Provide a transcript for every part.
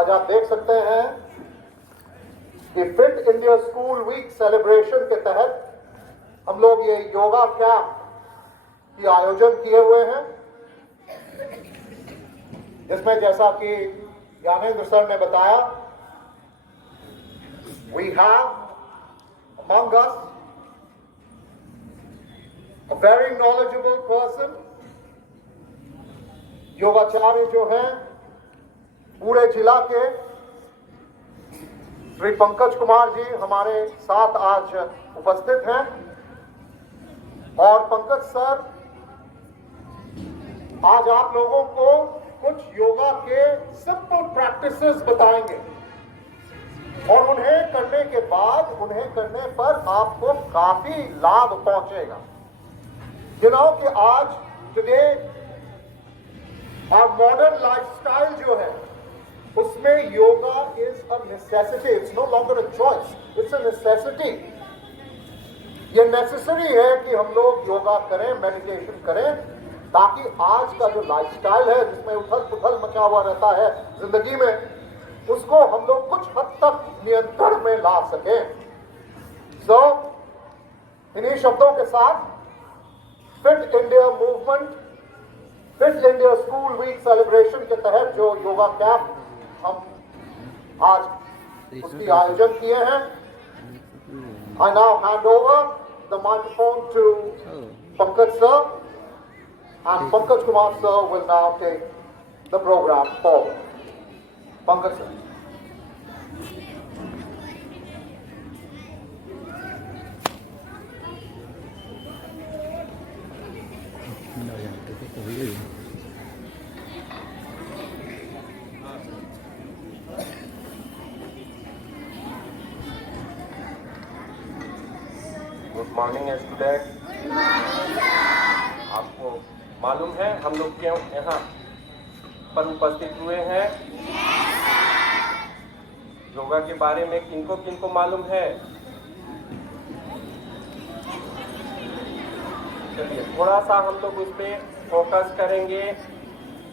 आज आप देख सकते हैं कि fit India school week celebration के तहत हम लोग ये योगा कैंप की आयोजन किए हुए हैं, जिसमें जैसा कि ज्ञानेंद्र सर ने बताया, we have among us a very knowledgeable person, योगाचार्य जो हैं पूरे जिला के श्री पंकज कुमार जी हमारे साथ आज उपस्थित हैं। और पंकज सर आज आप लोगों को कुछ योगा के सिंपल प्रैक्टिसेस बताएंगे और उन्हें करने के बाद उन्हें करने पर आपको काफी लाभ पहुंचेगा। कि आज टुडे और मॉडर्न लाइफस्टाइल जो है उसमें yoga is a necessity, it's no longer a choice, it's a necessity. ये नेसेसरी है कि हम लोग योगा करें, मेडिटेशन करें, ताकि आज का जो लाइफस्टाइल है जिसमें उथल पुथल मचा हुआ रहता है जिंदगी में, उसको हम लोग कुछ हद तक नियंत्रण में ला सकें। इन्हीं शब्दों के साथ fit India movement, fit India school week celebration के तहत जो योगा कैंप हम आज उसकी आयोजन किए हैं, I now hand over the microphone to Pankaj sir, and Pankaj Kumar sir will now take the program forward. Pankaj sir. Good morning student. आपको मालूम है हम लोग क्यों यहाँ पर उपस्थित हुए हैं? योगा के बारे में किनको किनको मालूम है? चलिए थोड़ा सा हम लोग उस पर फोकस करेंगे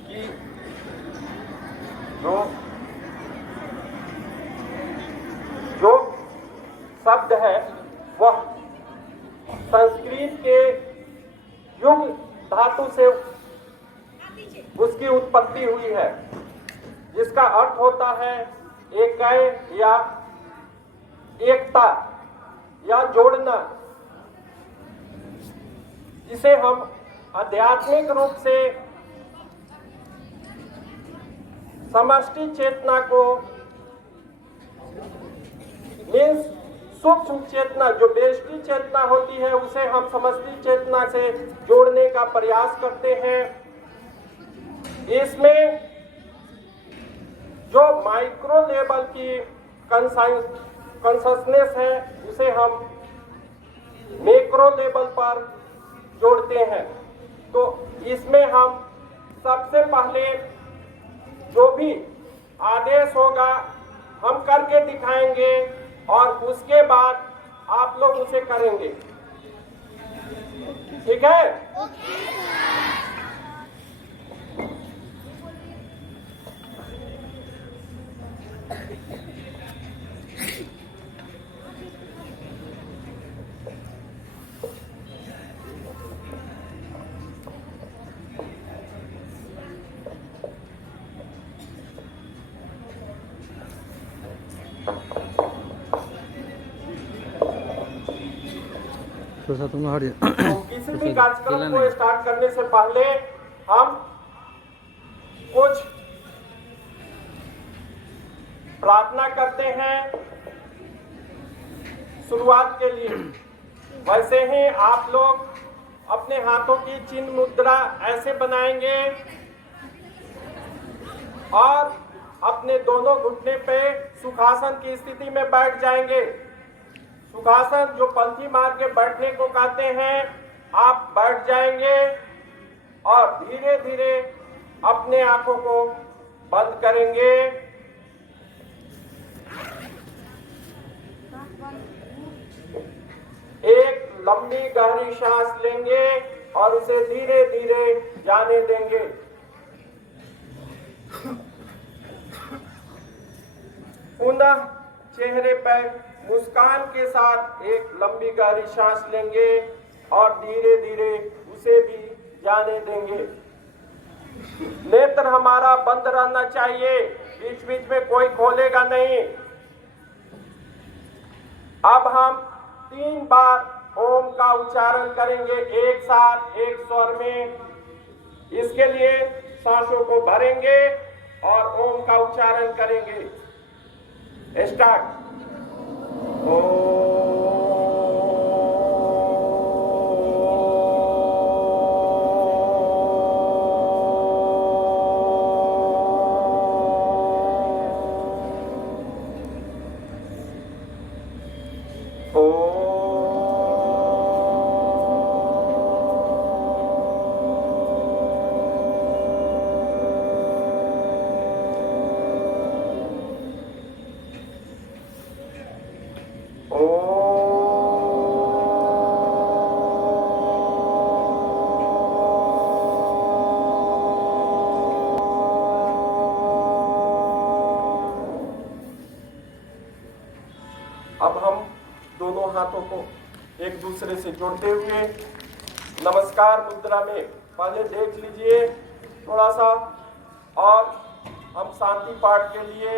कि जो शब्द है वह संस्कृत के युग धातु से उसकी उत्पत्ति हुई है, जिसका अर्थ होता है एकै या एकता या जोड़ना। इसे हम आध्यात्मिक रूप से समष्टि चेतना को मीन्स सूक्ष्म चेतना, जो बेष्टि चेतना होती है उसे हम समष्टि चेतना से जोड़ने का प्रयास करते हैं। इसमें जो माइक्रो लेवल की कॉन्शसनेस है उसे हम मैक्रो लेवल पर जोड़ते हैं। तो इसमें हम सबसे पहले जो भी आदेश होगा हम करके दिखाएंगे और उसके बाद आप लोग उसे करेंगे, ठीक है? तो किसी भी कार्यक्रम को स्टार्ट करने से पहले हम कुछ प्रार्थना करते हैं शुरुआत के लिए। वैसे ही आप लोग अपने हाथों की चिन्ह मुद्रा ऐसे बनाएंगे और अपने दोनों घुटने पे सुखासन की स्थिति में बैठ जाएंगे। सुखासन जो पंथी मार के बैठने को कहते हैं, आप बैठ जाएंगे और धीरे धीरे अपने आंखों को बंद करेंगे। एक लंबी गहरी सांस लेंगे और उसे धीरे धीरे जाने देंगे। पुनः चेहरे पर मुस्कान के साथ एक लंबी गहरी सांस लेंगे और धीरे धीरे उसे भी जाने देंगे। नेत्र हमारा बंद रहना चाहिए, बीच बीच में कोई खोलेगा नहीं। अब हम 3 बार ओम का उच्चारण करेंगे एक साथ एक स्वर में। इसके लिए सांसों को भरेंगे और ओम का उच्चारण करेंगे। स्टार्ट। अब हम दोनों हाथों को एक दूसरे से जोड़ते हुए नमस्कार मुद्रा में पहले देख लीजिए थोड़ा सा, और हम शांति पाठ के लिए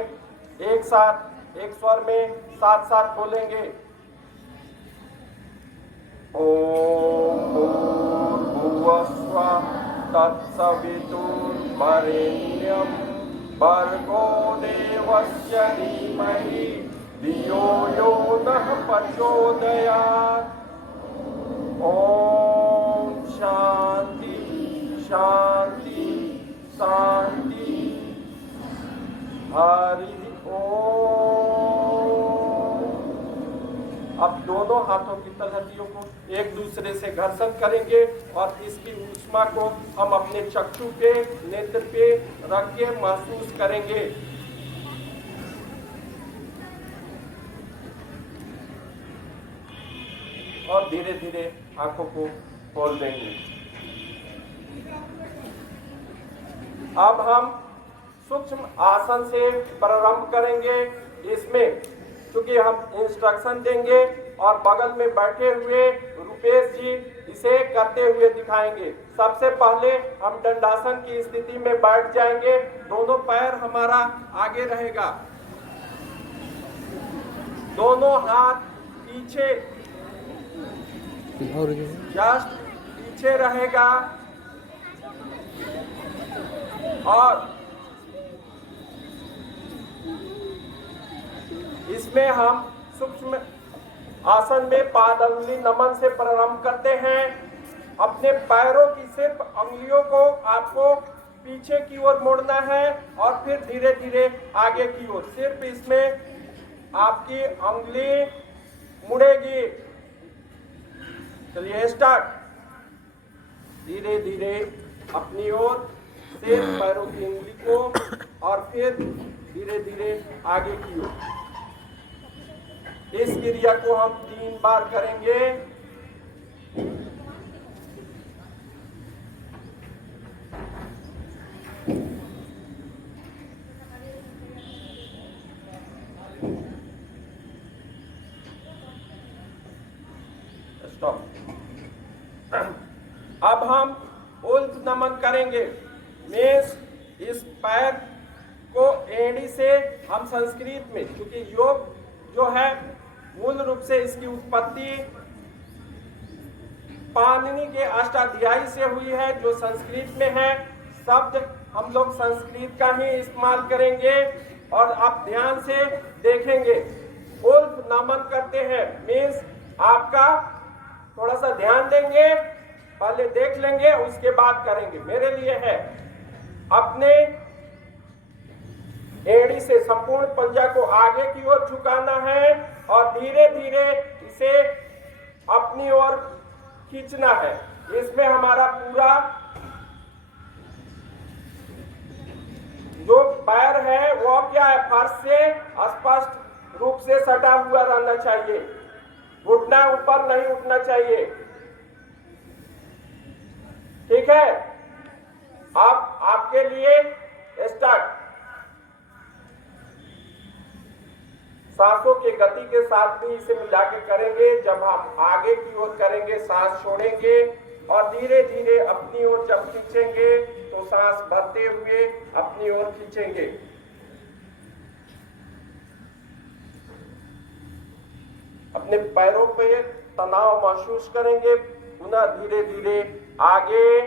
एक साथ एक स्वर में साथ साथ बोलेंगे। ओम भूर्भुवस्सुः तत्सवितुर्वरेण्यं भर्गो देवस्य धीमहि धियो यो नः प्रचोदयात्। ओम शांति शांति शांति। हरि ओम। अब दोनों हाथों की तलहटियों को एक दूसरे से घर्षण करेंगे और इसकी ऊष्मा को हम अपने चक्षु पे, नेत्र पे रख के महसूस करेंगे। और धीरे धीरे आंखों को खोल देंगे। अब हम सूक्ष्म आसन से प्रारंभ करेंगे। इसमें चूंकि हम इंस्ट्रक्शन देंगे और बगल में बैठे हुए रुपेश जी इसे करते हुए दिखाएंगे। सबसे पहले हम दंडासन की स्थिति में बैठ जाएंगे। दोनों पैर हमारा आगे रहेगा, दोनों हाथ पीछे जस्ट पीछे रहेगा, और इसमें हम सूक्ष्म आसन में पाद अंगुली नमन से प्रारंभ करते हैं। अपने पैरों की सिर्फ अंगुलियों को आपको पीछे की ओर मोड़ना है और फिर धीरे धीरे आगे की ओर। सिर्फ इसमें आपकी अंगुली मुड़ेगी। चलिए स्टार्ट। धीरे धीरे अपनी ओर सिर्फ पैरों की उंगली को और फिर धीरे धीरे आगे की ओर। इस क्रिया को हम 3 बार करेंगे। स्टॉप। अब हम उल्ट नमन करेंगे। मेष इस पैर को एड़ी से हम संस्कृत में, क्योंकि योग जो है मूल रूप से इसकी उत्पत्ति पाणिनि के अष्टाध्यायी से हुई है, जो संस्कृत में है। शब्द हम लोग संस्कृत का ही इस्तेमाल करेंगे और आप ध्यान से देखेंगे। उल्ट नमन करते हैं मीन्स आपका थोड़ा सा ध्यान देंगे, पहले देख लेंगे उसके बाद करेंगे। मेरे लिए है अपने एड़ी से संपूर्ण पंजा को आगे की ओर झुकाना है और धीरे धीरे इसे अपनी ओर खींचना है। इसमें हमारा पूरा जो पैर है वो क्या है, फर्श से स्पष्ट रूप से सटा हुआ रहना चाहिए। घुटना ऊपर नहीं उठना चाहिए। ठीक है, अब आपके लिए स्टार्ट। के गति के साथ भी इसे मिला के करेंगे। जब हम आगे की ओर करेंगे सांस छोड़ेंगे और धीरे धीरे अपनी ओर जब खींचेंगे तो सांस भरते हुए अपनी ओर खींचेंगे। अपने पैरों पे तनाव महसूस करेंगे। पुनः धीरे धीरे आगे,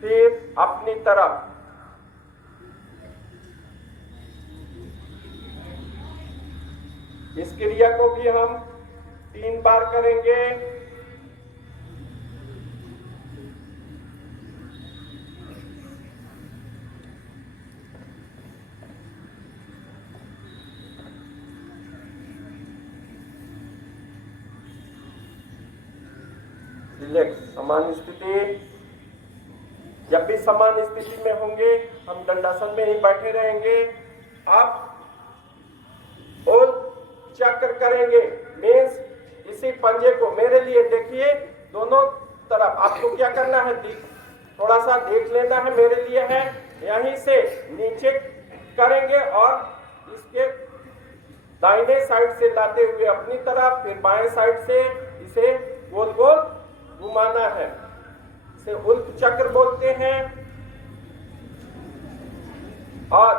फिर अपनी तरफ। इस क्रिया को भी हम 3 बार करेंगे। रिलैक्स, समान स्थिति। जब भी समान स्थिति में होंगे हम दंडासन में ही बैठे रहेंगे। अब और चक्र करेंगे। मीन्स इसी पंजे को मेरे लिए देखिए, दोनों तरफ आपको क्या करना है, थोड़ा सा देख लेना है। मेरे लिए है, यहीं से नीचे करेंगे और इसके दाहिने साइड से लाते हुए अपनी तरफ, फिर बाएं साइड से इसे गोल गोल घुमाना है। इसे उल्क चक्र बोलते हैं। और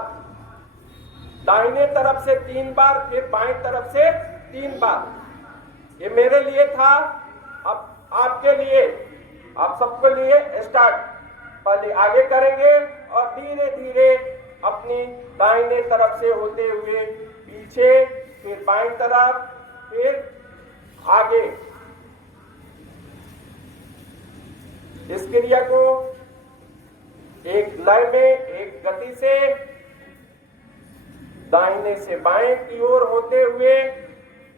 दाहिने तरफ से 3 बार, फिर बाएं तरफ से 3 बार। ये मेरे लिए था, अब आपके लिए, आप सबके लिए स्टार्ट। पहले आगे करेंगे और धीरे धीरे अपनी दाहिने तरफ से होते हुए पीछे, फिर बाएं तरफ, फिर आगे। इस क्रिया को एक लय में, एक गति से दाहिने से बाएं की ओर होते हुए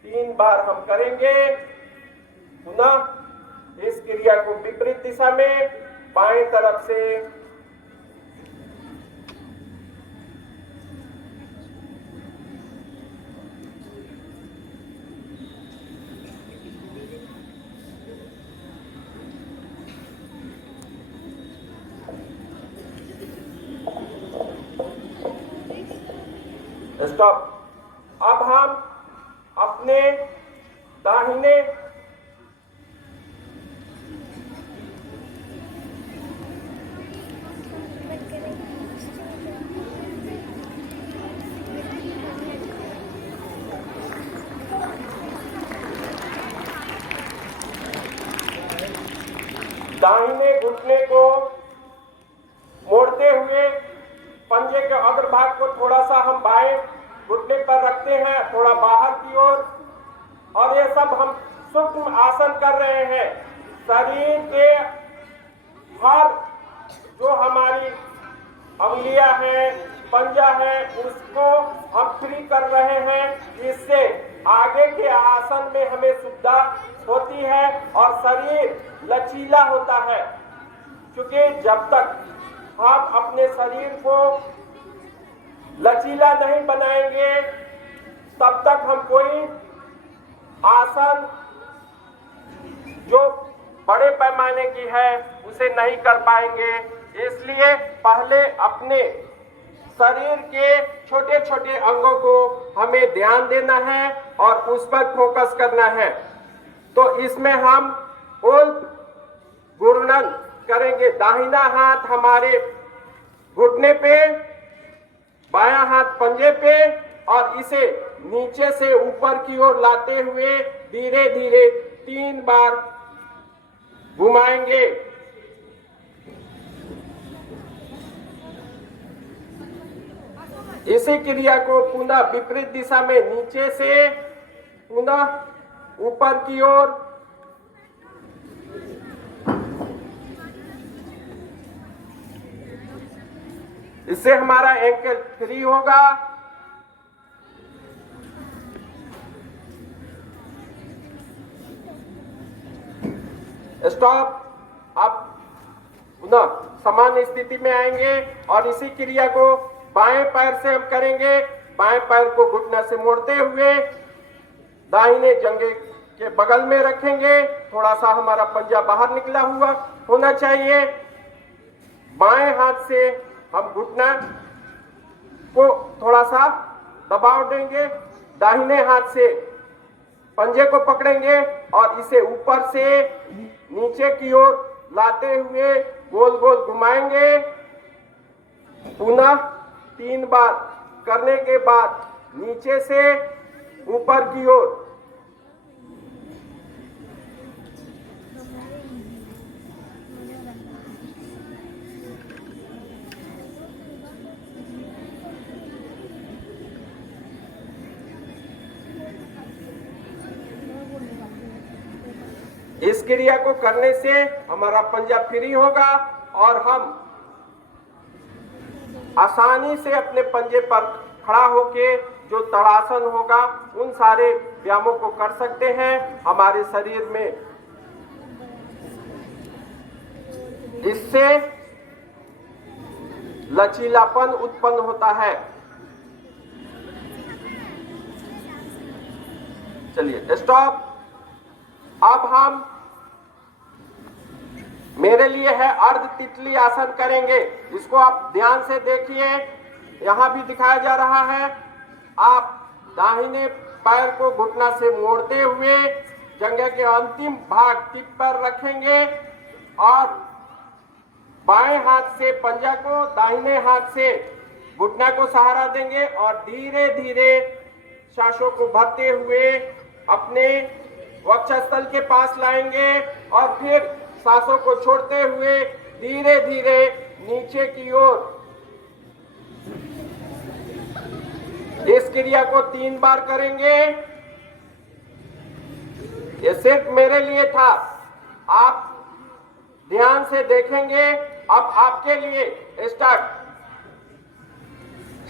3 बार हम करेंगे। पुनः इस क्रिया को विपरीत दिशा में बाएं तरफ से स्टॉप। अब हम अपने दाहिने घुटने को मोड़ते हुए पंजे के अग्रभाग को थोड़ा सा हम बाएं घुटने पर रखते हैं, थोड़ा बाहर की ओर। और ये सब हम सूक्ष्म आसन कर रहे हैं। शरीर के हर जो हमारी अंगुलियां हैं, पंजा है, उसको हम फ्री कर रहे हैं। इससे आगे के आसन में हमें सुविधा होती है और शरीर लचीला होता है। क्योंकि जब तक हम अपने शरीर को लचीला नहीं बनाएंगे तब तक हम कोई आसन जो बड़े पैमाने की है उसे नहीं कर पाएंगे। इसलिए पहले अपने शरीर के छोटे छोटे अंगों को हमें ध्यान देना है और उस पर फोकस करना है। तो इसमें हम घूर्णन करेंगे। दाहिना हाथ हमारे घुटने पे, बायां हाथ पंजे पे, और इसे नीचे से ऊपर की ओर लाते हुए धीरे धीरे 3 बार घुमाएंगे। इसी क्रिया को पुनः विपरीत दिशा में नीचे से पुनः ऊपर की ओर। इससे हमारा एंकल फ्री होगा। स्टॉप। अब पुनः समान स्थिति में आएंगे और इसी क्रिया को बाएं पैर से हम करेंगे। बाएं पैर को घुटना से मोड़ते हुए दाहिने जंघे के बगल में रखेंगे। थोड़ा सा हमारा पंजा बाहर निकला हुआ होना चाहिए। बाएं हाथ से हम घुटना को थोड़ा सा दबाव देंगे, दाहिने हाथ से पंजे को पकड़ेंगे और इसे ऊपर से नीचे की ओर लाते हुए गोल गोल घुमाएंगे। पुनः 3 बार करने के बाद नीचे से ऊपर की ओर इस क्रिया को करने से हमारा पंजा फ्री होगा और हम आसानी से अपने पंजे पर खड़ा होके जो तड़ासन होगा उन सारे व्यायामों को कर सकते हैं। हमारे शरीर में इससे लचीलापन उत्पन्न होता है। चलिए स्टॉप। अब हम मेरे लिए है अर्ध तितली आसन करेंगे। इसको आप ध्यान से देखिए, यहां भी दिखाया जा रहा है। आप दाहिने पैर को घुटना से मोड़ते हुए जंघे के अंतिम भाग टिप पर रखेंगे और बाएं हाथ से पंजा को, दाहिने हाथ से घुटना को सहारा देंगे और धीरे धीरे सांसों को भरते हुए अपने वक्षस्थल के पास लाएंगे और फिर सांसों को छोड़ते हुए धीरे धीरे नीचे की ओर। इस क्रिया को 3 बार करेंगे। ये सिर्फ मेरे लिए था, आप ध्यान से देखेंगे। अब आपके लिए स्टार्ट।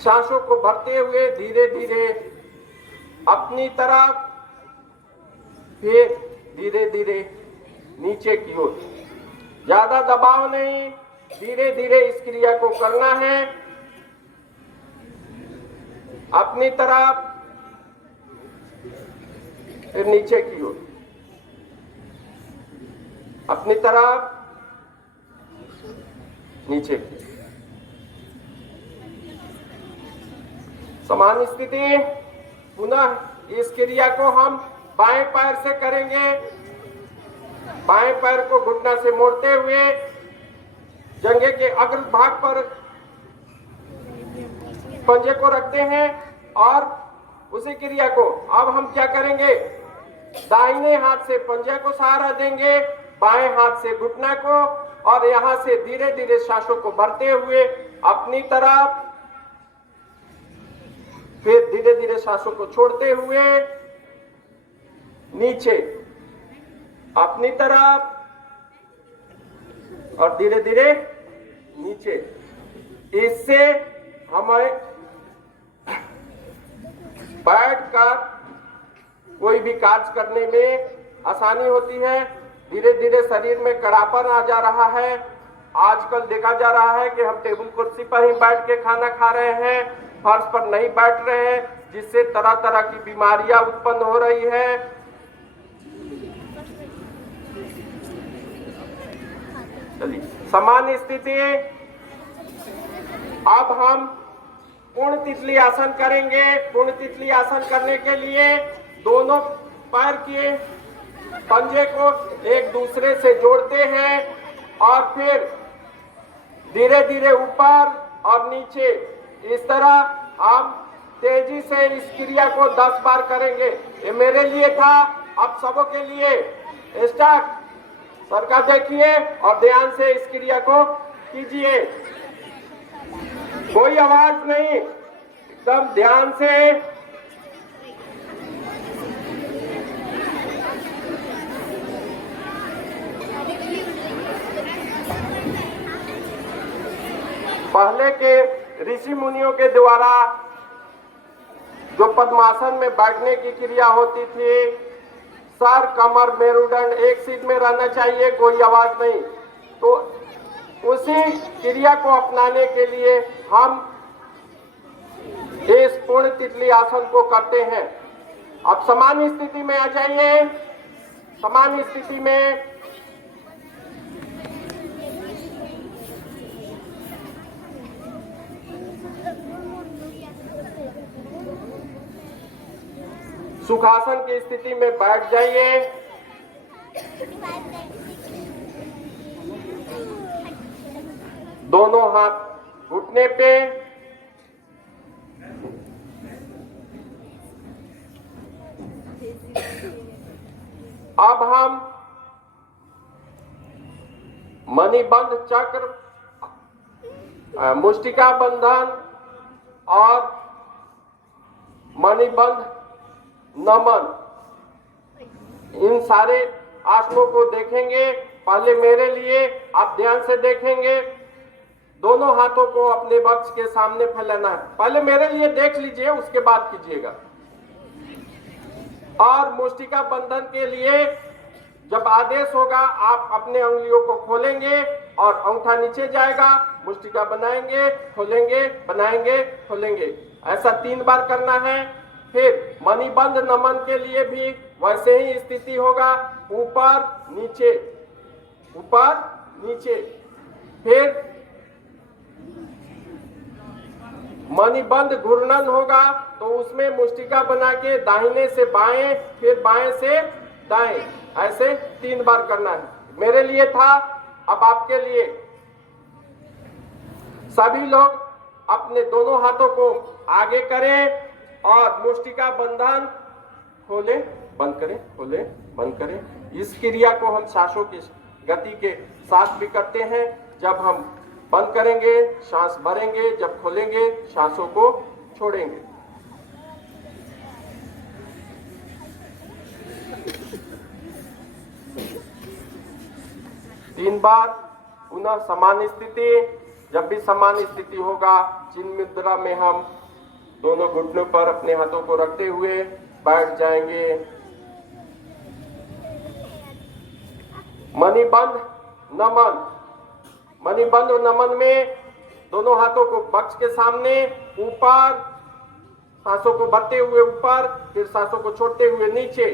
सांसों को भरते हुए धीरे धीरे अपनी तरफ, फिर धीरे धीरे नीचे की ओर। ज्यादा दबाव नहीं, धीरे धीरे इस क्रिया को करना है। अपनी तरफ, फिर नीचे की ओर, अपनी तरफ, नीचे की। समान स्थिति। पुनः इस क्रिया को हम बाएं पैर से करेंगे। बाएं पैर को घुटना से मोड़ते हुए जंघे के अग्र भाग पर पंजे को रखते हैं और उसी क्रिया को अब हम क्या करेंगे, दाहिने हाथ से पंजे को सहारा देंगे, बाएं हाथ से घुटना को, और यहां से धीरे धीरे सांसों को भरते हुए अपनी तरफ, फिर धीरे धीरे सांसों को छोड़ते हुए नीचे, अपनी तरफ और धीरे धीरे नीचे। इससे हमें बैठकर कोई भी कार्य करने में आसानी होती है। धीरे धीरे शरीर में कड़ापन आ जा रहा है। आजकल देखा जा रहा है कि हम टेबल कुर्सी पर ही बैठ के खाना खा रहे हैं, फर्श पर नहीं बैठ रहे हैं, जिससे तरह तरह की बीमारियां उत्पन्न हो रही है। चलिए समान स्थिति। अब हम पूर्ण तितली आसन करेंगे। पूर्ण तितली आसन करने के लिए दोनों पैर के पंजे को एक दूसरे से जोड़ते हैं और फिर धीरे धीरे ऊपर और नीचे, इस तरह हम तेजी से इस क्रिया को 10 बार करेंगे। ये मेरे लिए था, अब सबों के लिए। स्टार्ट। सरकार देखिए और ध्यान से इस क्रिया को कीजिए। कोई आवाज नहीं, एकदम ध्यान से। पहले के ऋषि मुनियों के द्वारा जो पद्मासन में बैठने की क्रिया होती थी, सर, कमर, मेरुदंड एक सीध में रहना चाहिए, कोई आवाज नहीं। तो उसी क्रिया को अपनाने के लिए हम इस पूर्ण तितली आसन को करते हैं। अब समान स्थिति में आ जाइए। समान स्थिति में सुखासन की स्थिति में बैठ जाइए। दोनों हाथ घुटने पे। अब हम मणिबंध चक्र, मुष्टिका बंधन और मणिबंध नमन, इन सारे आसनों को देखेंगे। पहले मेरे लिए आप ध्यान से देखेंगे। दोनों हाथों को अपने वक्ष के सामने फैलाना है। पहले मेरे लिए देख लीजिए, उसके बाद कीजिएगा। और मुष्टिका बंधन के लिए जब आदेश होगा आप अपने उंगलियों को खोलेंगे और अंगूठा नीचे जाएगा, मुष्टिका बनाएंगे, खोलेंगे, बनाएंगे, खोलेंगे। ऐसा 3 बार करना है। फिर मणिबंध नमन के लिए भी वैसे ही स्थिति होगा, ऊपर नीचे, ऊपर नीचे। फिर मणिबंध घूर्णन होगा तो उसमें मुष्टिका बना के दाहिने से बाएं, फिर बाएं से दाएं, ऐसे 3 बार करना है। मेरे लिए था, अब आपके लिए। सभी लोग अपने दोनों हाथों को आगे करें और मुष्टिका बंधन खोलें, बंद करें, खोलें, बंद करें। इस क्रिया को हम सांसों की गति के साथ भी करते हैं। जब हम बंद करेंगे सांस भरेंगे, जब खोलेंगे सांसों को छोड़ेंगे। तीन बार पुनः समान स्थिति। जब भी समान स्थिति होगा, चिन्ह मुद्रा में हम दोनों घुटनों पर अपने हाथों को रखते हुए बैठ जाएंगे। मणिबंध नमन। मणिबंध नमन में दोनों हाथों को वक्ष के सामने, ऊपर, सांसों को भरते हुए ऊपर, फिर सांसों को छोड़ते हुए नीचे,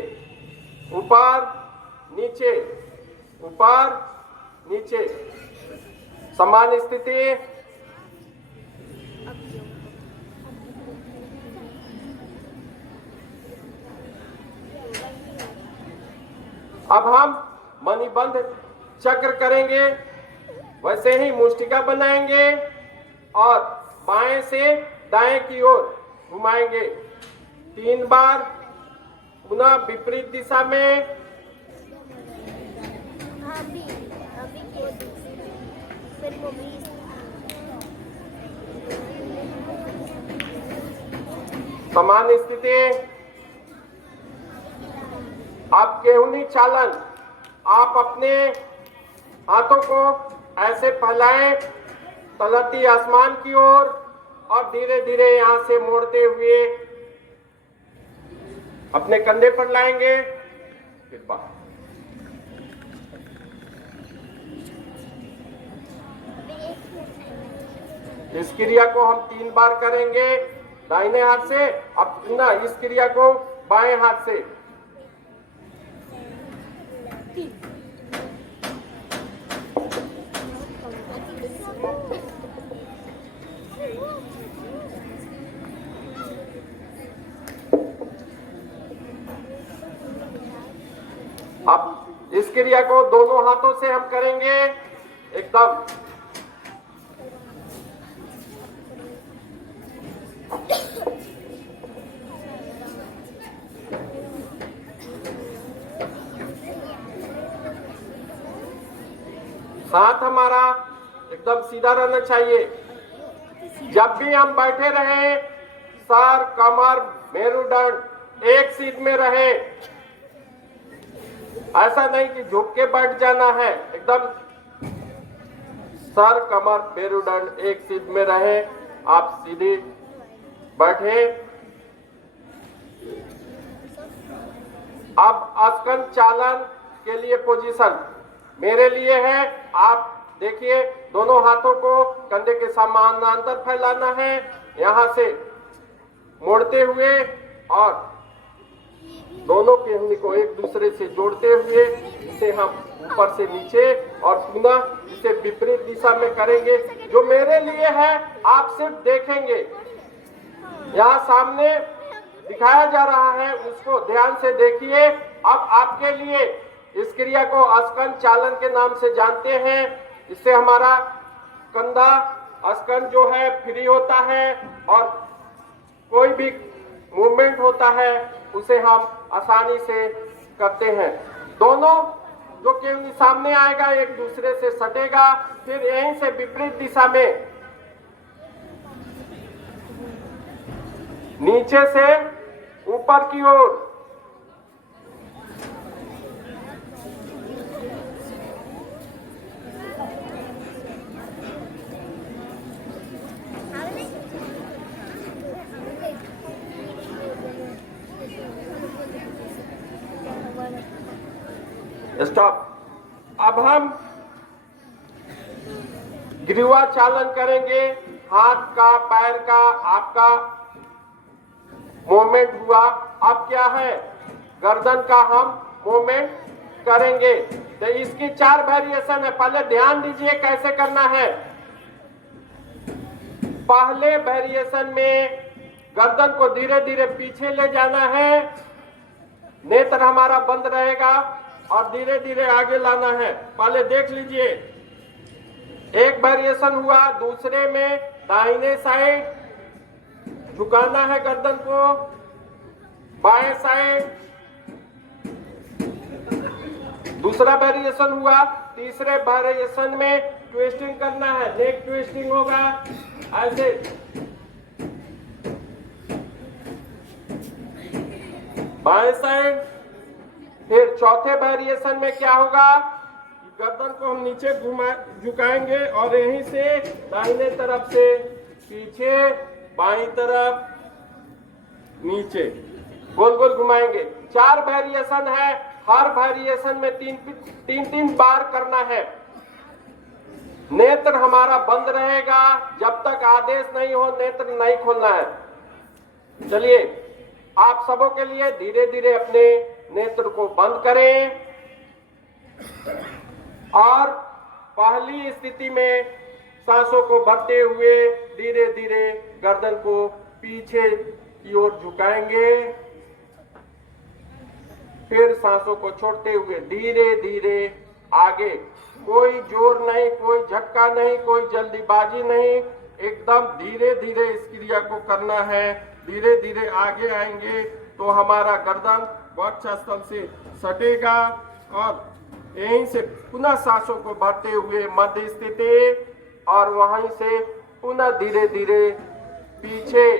ऊपर नीचे, ऊपर नीचे, समान स्थिति। अब हम मणिबंध चक्र करेंगे। वैसे ही मुष्टिका बनाएंगे और बाएं से दाएं की ओर घुमाएंगे 3 बार, पुनः विपरीत दिशा में। समान स्थिति। अब केहुनी चालन। आप अपने हाथों को ऐसे फैलाएं तलती आसमान की ओर और धीरे धीरे यहां से मोड़ते हुए अपने कंधे पर लाएंगे, फिर बाहर। इस क्रिया को हम 3 बार करेंगे दाहिने हाथ से। अब पुनः इस क्रिया को बाएं हाथ से। अब इस क्रिया को दोनों हाथों से हम करेंगे एकदम। हाथ हमारा एकदम सीधा रहना चाहिए। जब भी हम बैठे रहे, सर, कमर, मेरुदंड एक सीध में रहे। ऐसा नहीं कि झुक के बैठ जाना है, एकदम सर, कमर, मेरुदंड एक सीध में रहे। आप सीधे बैठे। अब अस्कन चालन के लिए पोजीशन मेरे लिए है। आप देखिए, दोनों हाथों को कंधे के समानांतर फैलाना है, यहां से मोड़ते हुए और दोनों के उंगली को एक दूसरे से जोड़ते हुए इसे हम ऊपर से नीचे और पुनः इसे विपरीत दिशा में करेंगे। जो मेरे लिए है आप सिर्फ देखेंगे। यहाँ सामने दिखाया जा रहा है उसको ध्यान से देखिए। अब आपके लिए इस क्रिया को अस्कन चालन के नाम से जानते हैं। इससे हमारा कंधा अस्कन जो है फ्री होता है और कोई भी मूवमेंट होता है उसे हम आसानी से करते हैं। दोनों जो केवल सामने आएगा एक दूसरे से सटेगा, फिर यहीं से विपरीत दिशा में नीचे से ऊपर की ओर स्टॉप। अब हम ग्रीवा चालन करेंगे। हाथ का, पैर का आपका मूवमेंट हुआ। अब क्या है, गर्दन का हम मूवमेंट करेंगे। तो इसकी 4 वेरिएशन है। पहले ध्यान दीजिए कैसे करना है। पहले वेरिएशन में गर्दन को धीरे धीरे पीछे ले जाना है, नेत्र हमारा बंद रहेगा और धीरे धीरे आगे लाना है। पहले देख लीजिए, एक वेरिएशन हुआ। दूसरे में दाहिने साइड झुकाना है गर्दन को, बाएं साइड दूसरा वेरिएशन हुआ। तीसरे वेरिएशन में ट्विस्टिंग करना है, नेक ट्विस्टिंग होगा ऐसे। बाएं साइड। फिर चौथे वेरिएशन में क्या होगा, गर्दन को हम नीचे झुकाएंगे और यहीं से दाहिने तरफ से पीछे, बाईं तरफ नीचे गोल गोल घुमाएंगे। 4 वेरिएशन है। हर वेरिएशन में तीन बार करना है। नेत्र हमारा बंद रहेगा, जब तक आदेश नहीं हो नेत्र नहीं खोलना है। चलिए आप सबों के लिए धीरे धीरे अपने नेत्र को बंद करें और पहली स्थिति में सांसों को भरते हुए धीरे धीरे गर्दन को पीछे की ओर झुकाएंगे। फिर सांसों को छोड़ते हुए धीरे धीरे आगे। कोई जोर नहीं, कोई झटका नहीं, कोई जल्दीबाजी नहीं, एकदम धीरे धीरे इस क्रिया को करना है। धीरे धीरे आगे आएंगे तो हमारा गर्दन वक्षस्थल से सटेगा और यहीं से पुनः सांसों को भरते हुए मध्य स्थिति और वहीं से पुनः धीरे धीरे पीछे।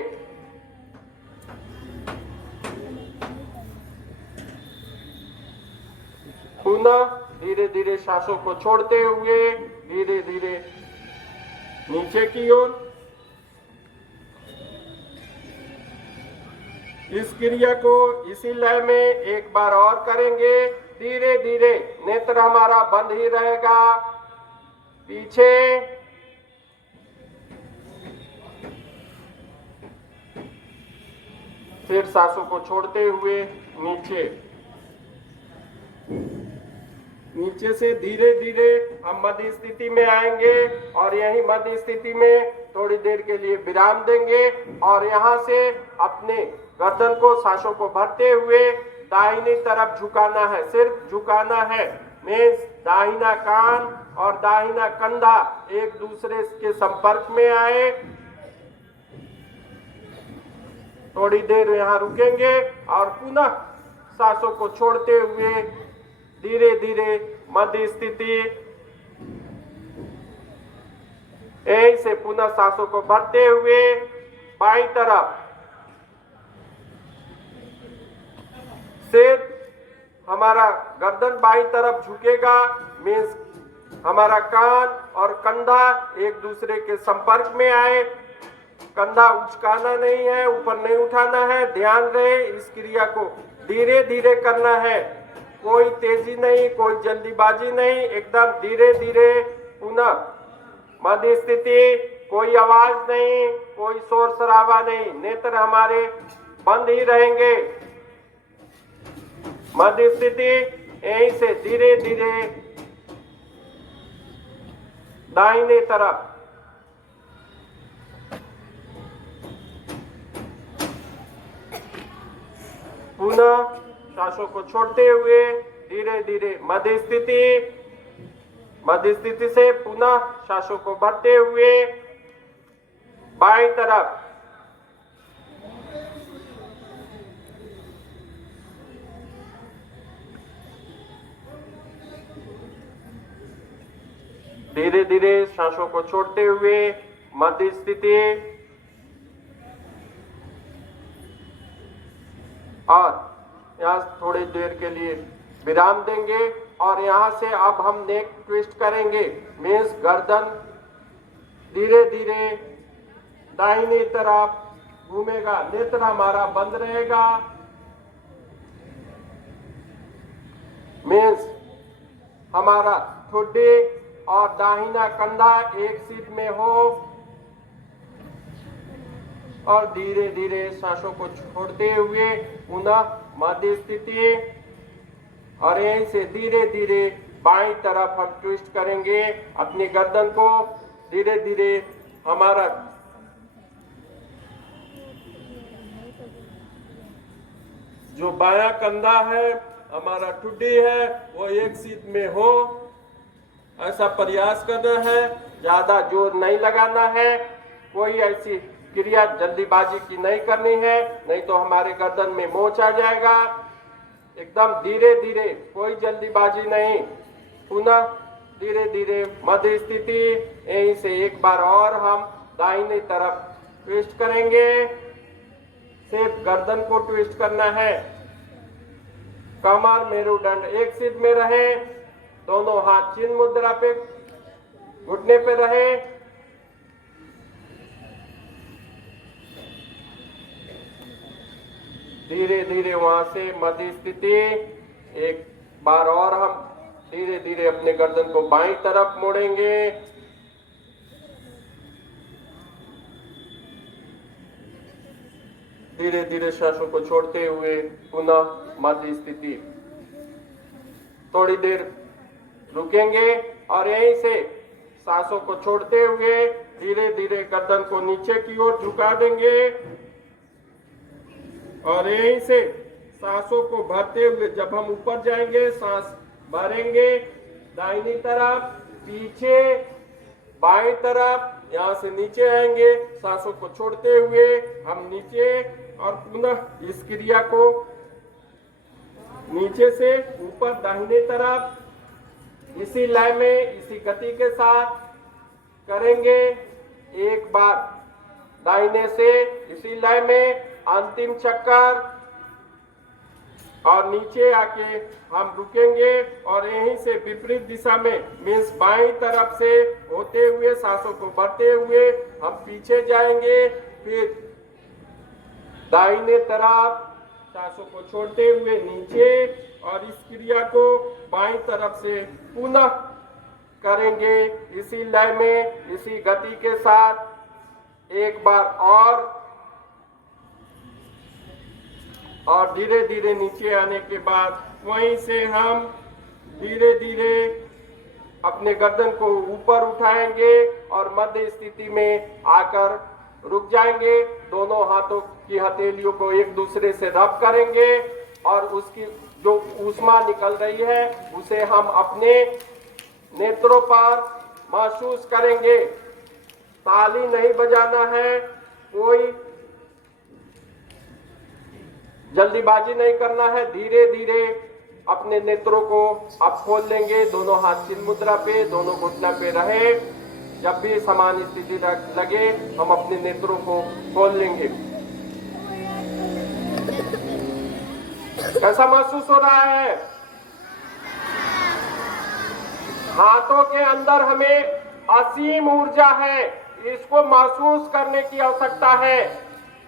पुनः धीरे धीरे सांसों को छोड़ते हुए धीरे धीरे नीचे की ओर। इस क्रिया को इसी लय में एक बार और करेंगे। धीरे धीरे नेत्र हमारा बंद ही रहेगा, पीछे फिर सांसों को छोड़ते हुए नीचे। नीचे से धीरे धीरे हम मध्य स्थिति में आएंगे और यही मध्य स्थिति में थोड़ी देर के लिए विराम देंगे और यहाँ से अपने गर्दन को सांसों को भरते हुए दाहिनी तरफ झुकाना है। सिर्फ झुकाना है। मीन्स दाहिना कान और दाहिना कंधा एक दूसरे के संपर्क में आए। थोड़ी देर यहाँ रुकेंगे और पुनः सांसों को छोड़ते हुए धीरे धीरे मध्य स्थिति। ऐसे पुनः सांसों को भरते हुए बाईं तरफ। सिर हमारा गर्दन बाईं तरफ झुकेगा, मीन्स हमारा कान और कंधा एक दूसरे के संपर्क में आए। कंधा उचकाना नहीं है, ऊपर नहीं उठाना है। ध्यान रहे इस क्रिया को धीरे धीरे करना है। कोई तेजी नहीं, कोई जल्दीबाजी नहीं, एकदम धीरे धीरे पुनः मध्य स्थिति। कोई आवाज नहीं, कोई शोर शराबा नहीं, नेत्र हमारे बंद ही रहेंगे। मध्य स्थिति। यहीं से धीरे धीरे दाहिने तरफ। सांसों को छोड़ते हुए धीरे धीरे मध्य स्थिति से पुनः सांसों को भरते हुए बाईं तरफ धीरे धीरे सांसों को छोड़ते हुए मध्य स्थिति और यहाँ थोड़ी देर के लिए विराम देंगे और यहाँ से अब हम नेक ट्विस्ट करेंगे। मीन्स गर्दन धीरे धीरे दाहिनी तरफ घूमेगा, नेत्र हमारा बंद रहेगा। मीन्स हमारा ठुड्डी और दाहिना कंधा एक सीध में हो और धीरे धीरे सांसों को छोड़ते हुए पुनः मध्य स्थिति और यहीं से धीरे धीरे बाईं तरफ हम ट्विस्ट करेंगे अपनी गर्दन को। धीरे धीरे हमारा जो बायां कंधा है, हमारा ठुड्डी है, वो एक सीध में हो, ऐसा प्रयास करना है। ज्यादा जोर नहीं लगाना है, कोई ऐसी क्रिया जल्दीबाजी की नहीं करनी है, नहीं तो हमारे गर्दन में मोच आ जाएगा। एकदम धीरे धीरे, कोई जल्दीबाजी नहीं। पुनः धीरे धीरे मध्य स्थिति। यहीं से एक बार और हम दाहिनी तरफ ट्विस्ट करेंगे। सिर्फ गर्दन को ट्विस्ट करना है। कमर मेरुदंड एक सीध में रहे, दोनों हाथ चिन्ह मुद्रा पे घुटने पे रहे। धीरे धीरे वहां से मध्य स्थिति। एक बार और हम धीरे धीरे अपने गर्दन को बाईं तरफ मोड़ेंगे। धीरे धीरे सांसों को छोड़ते हुए पुनः मध्य स्थिति। थोड़ी देर रुकेंगे और यहीं से सांसों को छोड़ते हुए धीरे धीरे गर्दन को नीचे की ओर झुका देंगे और यहीं से सांसों को भरते हुए जब हम ऊपर जाएंगे, सांस भरेंगे दाहिनी तरफ, पीछे, बाईं तरफ, यहाँ से नीचे आएंगे। सांसों को छोड़ते हुए हम नीचे और पुनः इस क्रिया को नीचे से ऊपर दाहिने तरफ इसी लय में, इसी गति के साथ करेंगे। एक बार दाहिने से इसी लय में अंतिम चक्कर और नीचे आके हम रुकेंगे और यहीं से विपरीत दिशा में मीन्स बाईं तरफ से होते हुए सांसों को भरते हुए हम पीछे जाएंगे। फिर दाहिने तरफ सांसों को छोड़ते हुए नीचे और इस क्रिया को बाईं तरफ से पुनः करेंगे इसी लय में, इसी गति के साथ एक बार और धीरे धीरे नीचे आने के बाद वहीं से हम धीरे धीरे अपने गर्दन को ऊपर उठाएंगे और मध्य स्थिति में आकर रुक जाएंगे। दोनों हाथों की हथेलियों को एक दूसरे से रब करेंगे और उसकी जो ऊष्मा निकल रही है उसे हम अपने नेत्रों पर महसूस करेंगे। ताली नहीं बजाना है, कोई जल्दीबाजी नहीं करना है। धीरे धीरे अपने नेत्रों को अब खोल लेंगे। दोनों हाथ चिन्ह मुद्रा पे, दोनों घुटना पे रहे। जब भी समान स्थिति लगे हम अपने नेत्रों को खोल लेंगे। कैसा महसूस हो रहा है? हाथों के अंदर हमें असीम ऊर्जा है, इसको महसूस करने की आवश्यकता है।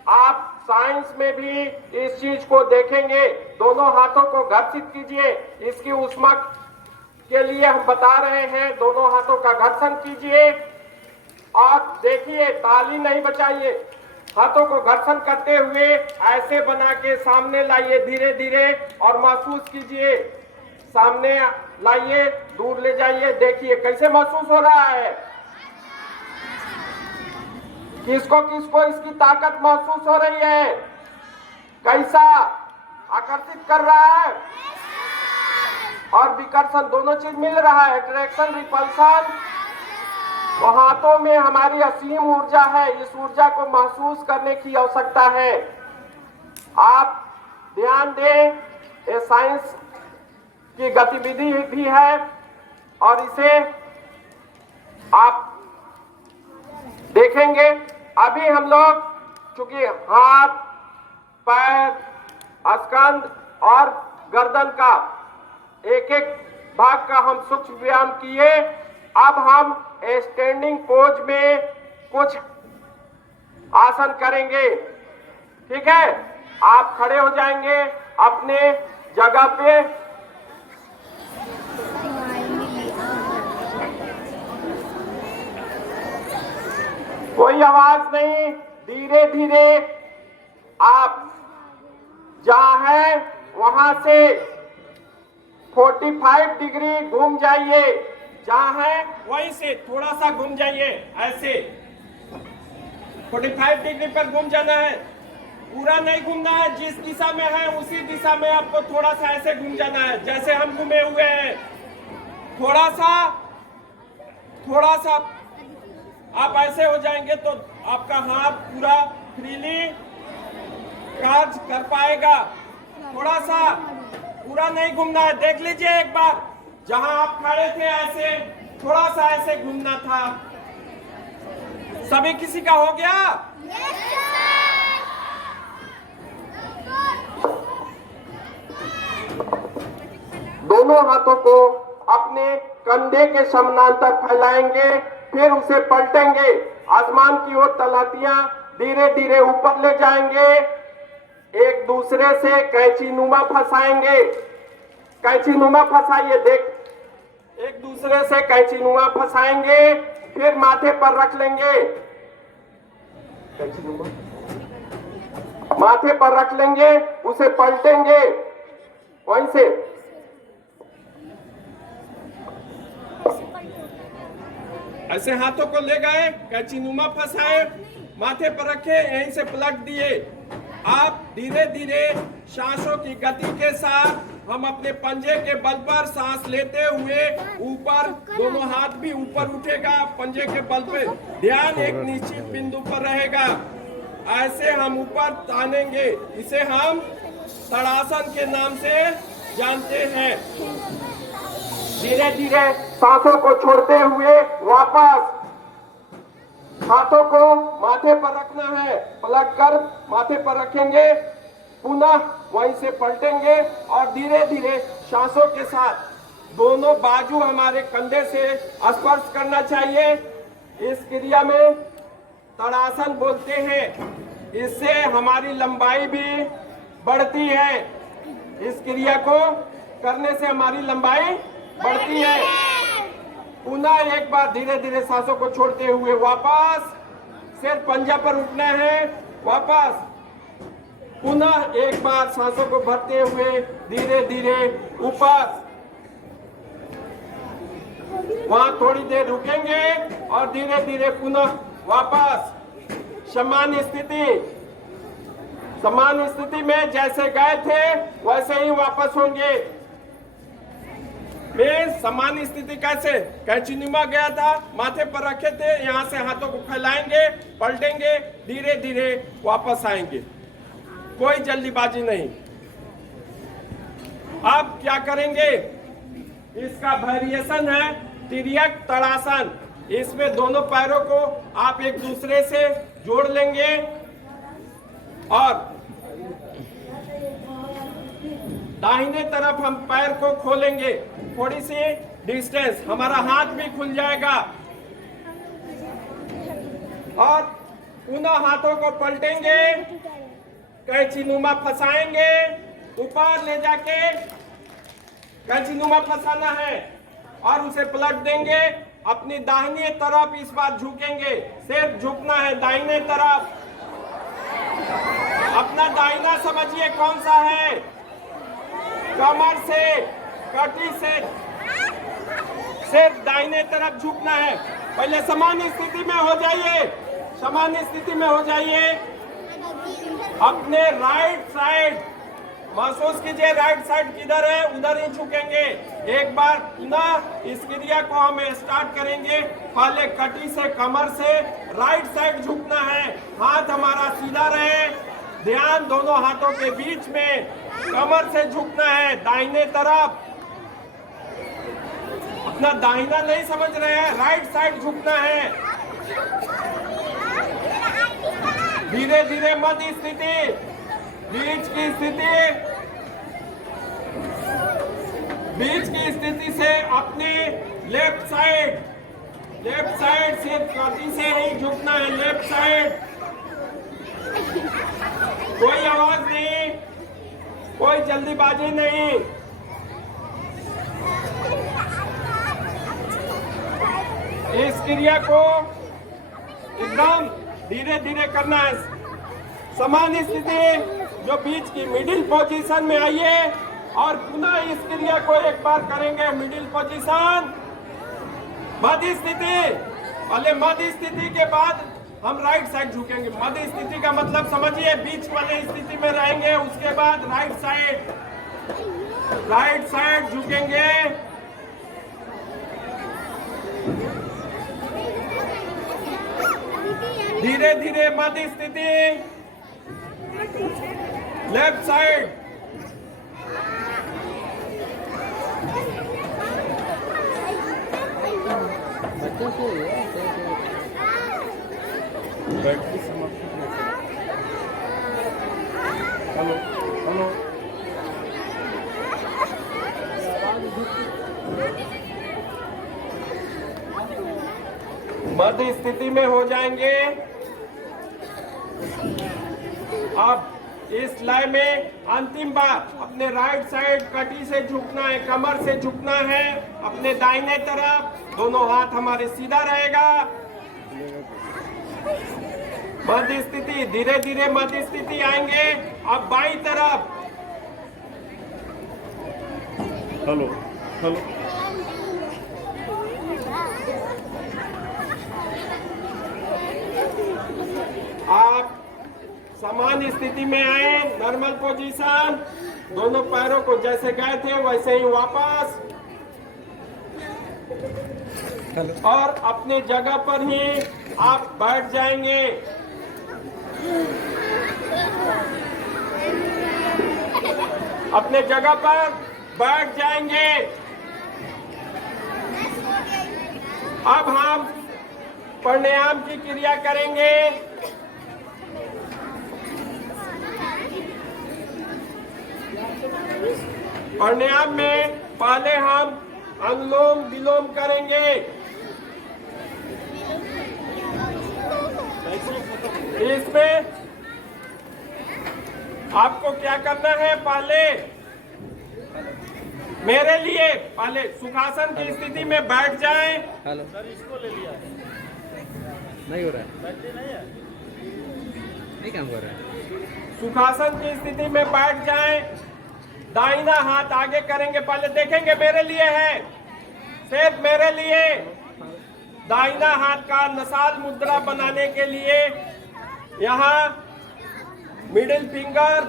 आप साइंस में भी इस चीज को देखेंगे। दोनों हाथों को घर्षित कीजिए, इसकी ऊष्मा के लिए हम बता रहे हैं। दोनों हाथों का घर्षण कीजिए और देखिए, ताली नहीं बजाइए। हाथों को घर्षण करते हुए ऐसे बना के सामने लाइए धीरे धीरे और महसूस कीजिए। सामने लाइए, दूर ले जाइए, देखिए कैसे महसूस हो रहा है। किसको किसको इसकी ताकत महसूस हो रही है? कैसा? आकर्षित कर रहा है और विकर्षण दोनों चीज मिल रहा है, अट्रैक्शन रिपल्शन। तो हाथों में हमारी असीम ऊर्जा है, इस ऊर्जा को महसूस करने की आवश्यकता है। आप ध्यान दें, ये साइंस की गतिविधि भी है और इसे आप देखेंगे। अभी हम लोग चूंकि हाथ, पैर, स्कंध और गर्दन का एक एक भाग का हम सूक्ष्म व्यायाम किए। अब हम स्टैंडिंग पोज में कुछ आसन करेंगे। ठीक है, आप खड़े हो जाएंगे अपने जगह पे। कोई आवाज नहीं, धीरे धीरे आप जहां है वहां से 45 डिग्री घूम जाइए। जहां है वहीं से थोड़ा सा घूम जाइए, ऐसे 45 डिग्री पर घूम जाना है। पूरा नहीं घूमना है, जिस दिशा में है उसी दिशा में आपको थोड़ा सा ऐसे घूम जाना है, जैसे हम घूमे हुए हैं। थोड़ा सा आप ऐसे हो जाएंगे तो आपका हाथ पूरा फ्रीली कार्य कर पाएगा। थोड़ा सा, पूरा नहीं घूमना है। देख लीजिए एक बार, जहां आप खड़े थे ऐसे थोड़ा सा ऐसे घूमना था। सभी किसी का हो गया? दोनों हाथों को अपने कंधे के समानांतर फैलाएंगे, फिर उसे पलटेंगे। आसमान की ओर तलहटियां धीरे धीरे ऊपर ले जाएंगे। एक दूसरे से कैंचीनुमा फंसाएंगे। कैंचीनुमा फंसाइए, देख, एक दूसरे से कैंचीनुमा फंसाएंगे, फिर माथे पर रख लेंगे। कैंचीनुमा माथे पर रख लेंगे, उसे पलटेंगे वहीं से। ऐसे हाथों को ले गए, कैंचीनुमा फंसाए, माथे पर रखे, यहीं से पलट दिए। आप धीरे धीरे सांसों की गति के साथ हम अपने पंजे के बल पर सांस लेते हुए ऊपर, दोनों हाथ भी ऊपर उठेगा, पंजे के बल पे ध्यान एक निश्चित बिंदु पर रहेगा। ऐसे हम ऊपर तानेंगे। इसे हम तड़ासन के नाम से जानते हैं। धीरे धीरे सांसों को छोड़ते हुए वापस हाथों को माथे पर रखना है, पलटकर माथे पर रखेंगे, पुनः वहीं से पलटेंगे और धीरे धीरे सांसों के साथ दोनों बाजू हमारे कंधे से स्पर्श करना चाहिए। इस क्रिया में तड़ासन बोलते हैं। इससे हमारी लंबाई भी बढ़ती है। इस क्रिया को करने से हमारी लंबाई बढ़ती है। पुनः एक बार धीरे धीरे सांसों को छोड़ते हुए वापस, सिर पंजा पर उठना है, वापस। पुनः एक बार सांसों को भरते हुए धीरे धीरे ऊपर। वहां थोड़ी देर रुकेंगे और धीरे धीरे पुनः वापस। सामान्य स्थिति में जैसे गए थे वैसे ही वापस होंगे। मैं सामान्य स्थिति कैसे, कैंचीनुमा गया था, माथे पर रखे थे, यहाँ से हाथों को फैलाएंगे, पलटेंगे, धीरे धीरे वापस आएंगे। कोई जल्दीबाजी नहीं। अब क्या करेंगे, इसका वेरिएशन है तिर्यक तड़ासन। इसमें दोनों पैरों को आप एक दूसरे से जोड़ लेंगे और दाहिने तरफ हम पैर को खोलेंगे, थोड़ी सी डिस्टेंस, हमारा हाथ भी खुल जाएगा और पुनः हाथों को पलटेंगे, कैंचीनुमा फंसाएंगे, ऊपर ले जाके कैंचीनुमा फंसाना है और उसे पलट देंगे। अपनी दाहिनी तरफ इस बार झुकेंगे, सिर्फ झुकना है दाहिने तरफ। अपना दाहिना समझिए कौन सा है, कमर से, कटी से सिर्फ दाहिने तरफ झुकना है। पहले सामान्य स्थिति में हो जाइए, सामान्य स्थिति में हो जाइए। अपने राइट साइड महसूस कीजिए राइट साइड किधर है, उधर ही झुकेंगे। एक बार पुनः इस क्रिया को हम स्टार्ट करेंगे। पहले कटी से, कमर से राइट साइड झुकना है। हाथ हमारा सीधा रहे, ध्यान दोनों हाथों के बीच में। कमर से झुकना है दाहिने तरफ। अपना दाहिना नहीं समझ रहे हैं, राइट साइड झुकना है। धीरे धीरे मध्य स्थिति, बीच की स्थिति से अपने लेफ्ट साइड से कटी से ही झुकना है। लेफ्ट साइड, कोई आवाज नहीं, कोई जल्दीबाजी नहीं। इस क्रिया को एकदम धीरे धीरे करना है। समान स्थिति, जो बीच की मिडिल पोजीशन में आइए और पुनः इस क्रिया को एक बार करेंगे। मिडिल पोजीशन, मध्य स्थिति। पहले मध्य स्थिति के बाद हम राइट साइड झुकेंगे। मध्य स्थिति का मतलब समझिए, बीच वाले स्थिति में रहेंगे, उसके बाद राइट साइड झुकेंगे। धीरे धीरे मध्य स्थिति, लेफ्ट साइड। हेलो हेलो, मध्य स्थिति में हो जाएंगे। अब इस लय में अंतिम बार अपने राइट साइड कटी से झुकना है, कमर से झुकना है। अपने दाहिने तरफ दोनों हाथ हमारे सीधा रहेगा। मध्य स्थिति, धीरे धीरे मध्य स्थिति आएंगे। अब बाईं तरफ, हेलो हेलो, आप समान स्थिति में आए। नॉर्मल पोजीशन, दोनों पैरों को जैसे गए थे वैसे ही वापस, और अपने जगह पर ही आप बैठ जाएंगे। अपने जगह पर बैठ जाएंगे। अब हम प्राणायाम की क्रिया करेंगे। प्राणायाम में पहले हम अनुलोम विलोम करेंगे। इसमें आपको क्या करना है, पहले मेरे लिए पहले सुखासन की स्थिति में बैठ जाएं। हेलो सर, इसको ले लिया नहीं हो रहा है, बैटरी नहीं काम कर रहा है। सुखासन की स्थिति में बैठ जाएं। दाहिना हाथ आगे करेंगे, पहले देखेंगे मेरे लिए है, सिर्फ मेरे लिए। दाहिना हाथ का नसाल मुद्रा बनाने के लिए यहाँ मिडिल फिंगर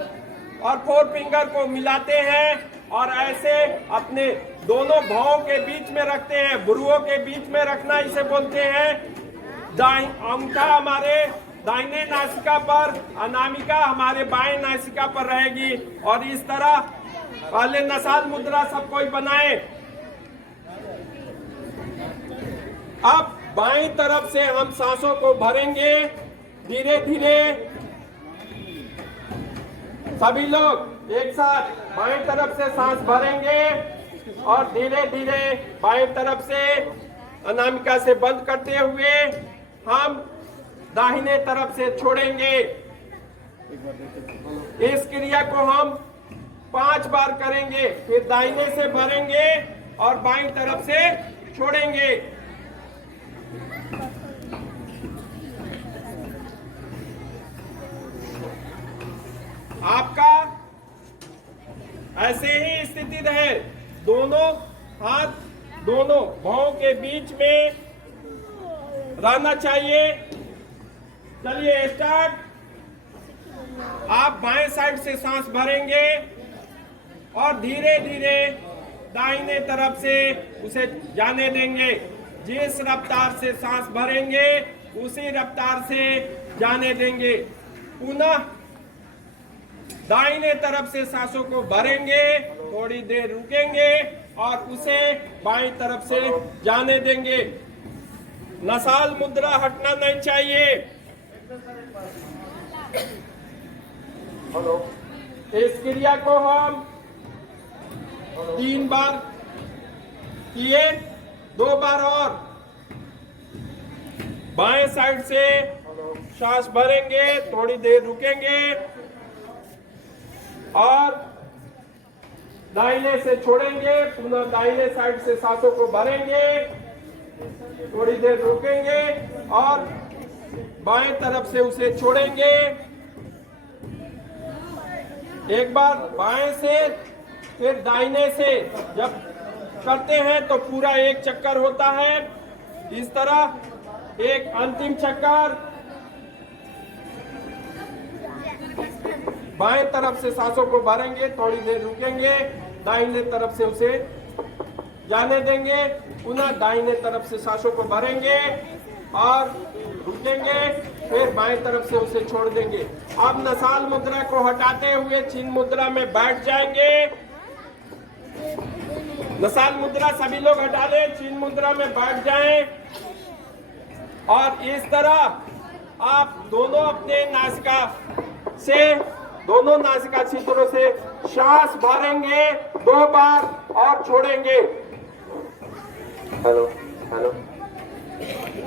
और फोर फिंगर को मिलाते हैं और ऐसे अपने दोनों भावों के बीच में रखते हैं। भ्रुवों के बीच में रखना इसे बोलते हैं। अंगूठा हमारे दाहिने नासिका पर, अनामिका हमारे बाएं नासिका पर रहेगी। और इस तरह पहले नसाल मुद्रा सब कोई बनाए। अब बाईं तरफ से हम सांसों को भरेंगे धीरे धीरे। सभी लोग एक साथ बाईं तरफ से सांस भरेंगे और धीरे धीरे बाईं तरफ से अनामिका से बंद करते हुए हम दाहिने तरफ से छोड़ेंगे। इस क्रिया को हम 5 बार करेंगे, फिर दाहिने से भरेंगे और बाईं तरफ से छोड़ेंगे। आपका ऐसे ही स्थिति रहे, दोनों हाथ दोनों भौं के बीच में रहना चाहिए। चलिए स्टार्ट। आप बाएं साइड से सांस भरेंगे और धीरे धीरे दाहिने तरफ से उसे जाने देंगे। जिस रफ्तार से सांस भरेंगे उसी रफ्तार से जाने देंगे। पुनः दाहिने तरफ से सांसों को भरेंगे, थोड़ी देर रुकेंगे और उसे बाईं तरफ से जाने देंगे। नसाल मुद्रा हटना नहीं चाहिए। हेलो। इस क्रिया को हम 3 बार किए, 2 बार और। बाएं साइड से सांस भरेंगे, थोड़ी देर रुकेंगे और दाहिने से छोड़ेंगे। पुनः दाहिने साइड से सांसों को भरेंगे, थोड़ी देर रुकेंगे और बाएं तरफ से उसे छोड़ेंगे। एक बार बाएं से फिर दाहिने से जब करते हैं तो पूरा एक चक्कर होता है। इस तरह एक अंतिम चक्कर बाएं तरफ से सांसों को भरेंगे, थोड़ी देर रुकेंगे, दाहिने तरफ से उसे जाने देंगे। पुनः दाहिने तरफ से सांसों को भरेंगे और रुकेंगे, फिर बाएं तरफ से उसे छोड़ देंगे। अब नसाल मुद्रा को हटाते हुए चिन्ह मुद्रा में बैठ जाएंगे। नसाल मुद्रा सभी लोग हटा लें, चिन्ह मुद्रा में बैठ जाएं और इस तरह आप दोनों अपने नासिका से, दोनों नासिका छिद्रों से सांस भरेंगे 2 बार और छोड़ेंगे। Hello hello.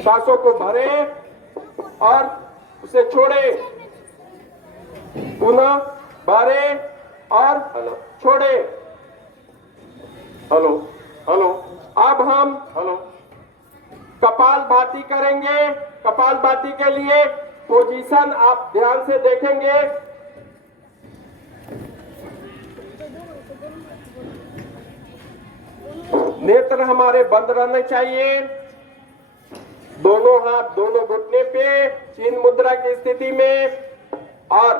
सांसों को भरे और उसे छोड़े, पुनः भरे और छोड़े। Hello hello. अब हम कपालभाति करेंगे। कपालभाति के लिए पोजीशन आप ध्यान से देखेंगे। नेत्र हमारे बंद रहने चाहिए। दोनों हाथ दोनों घुटने पे चिन्ह मुद्रा की स्थिति में, और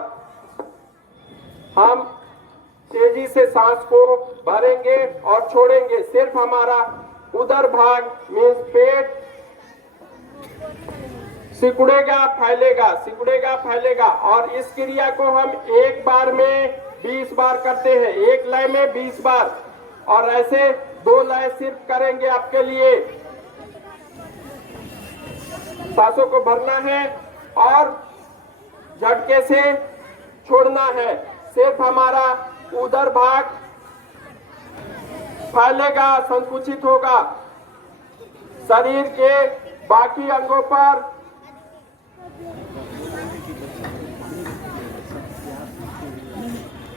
हम तेजी से सांस को भरेंगे और छोड़ेंगे। सिर्फ हमारा उदर भाग मीन्स पेट सिकुड़ेगा फैलेगा, सिकुड़ेगा फैलेगा। और इस क्रिया को हम एक बार में 20 बार करते हैं, एक लय में 20 बार, और ऐसे 2 लय सिर्फ करेंगे आपके लिए। सांसों को भरना है और झटके से छोड़ना है। सिर्फ हमारा उदर भाग फैलेगा, संकुचित होगा। शरीर के बाकी अंगों पर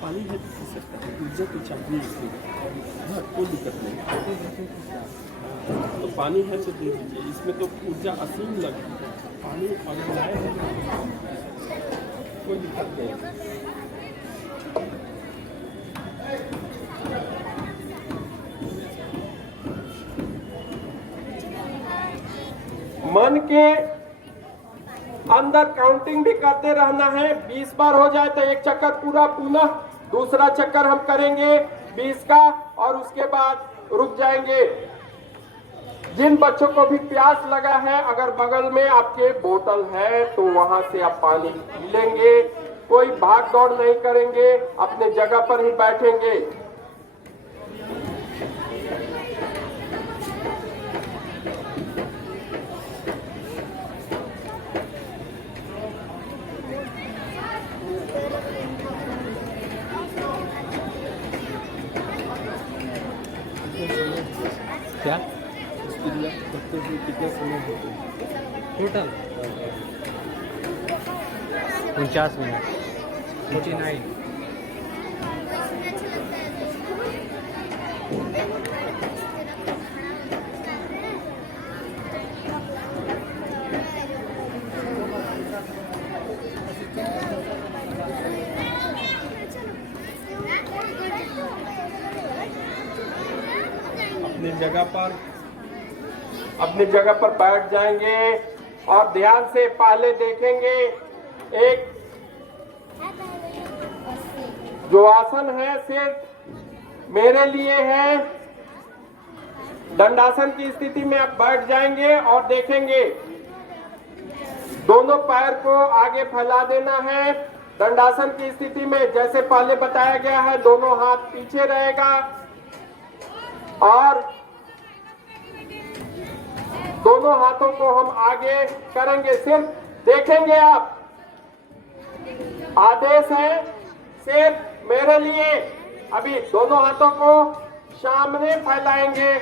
पानी है ऊर्जा की चाहिए इसमें, कोई दिक्कत नहीं। तो पानी है तो दे दीजिए, इसमें तो ऊर्जा असीम लगी। पानी अगर लाए हैं कोई दिक्कत नहीं। मन के अंदर काउंटिंग भी करते रहना है। 20 बार हो जाए तो एक चक्कर पूरा, पुनः दूसरा चक्कर हम करेंगे 20 का और उसके बाद रुक जाएंगे। जिन बच्चों को भी प्यास लगा है, अगर बगल में आपके बोतल है तो वहां से आप पानी पी लेंगे। कोई भाग दौड़ नहीं करेंगे, अपने जगह पर ही बैठेंगे। क्या इसके लिए करते हुए कितना समय होता है? Total 49 minute 49। अपनी जगह पर बैठ जाएंगे और ध्यान से पहले देखेंगे। एक जो आसन है सिर्फ मेरे लिए है दंडासन की स्थिति में आप बैठ जाएंगे और देखेंगे दोनों पैर को आगे फैला देना है। दंडासन की स्थिति में जैसे पहले बताया गया है, दोनों हाथ पीछे रहेगा और दोनों हाथों को हम आगे करेंगे। सिर्फ देखेंगे आप, आदेश है सिर्फ मेरे लिए। अभी दोनों हाथों को सामने फैलाएंगे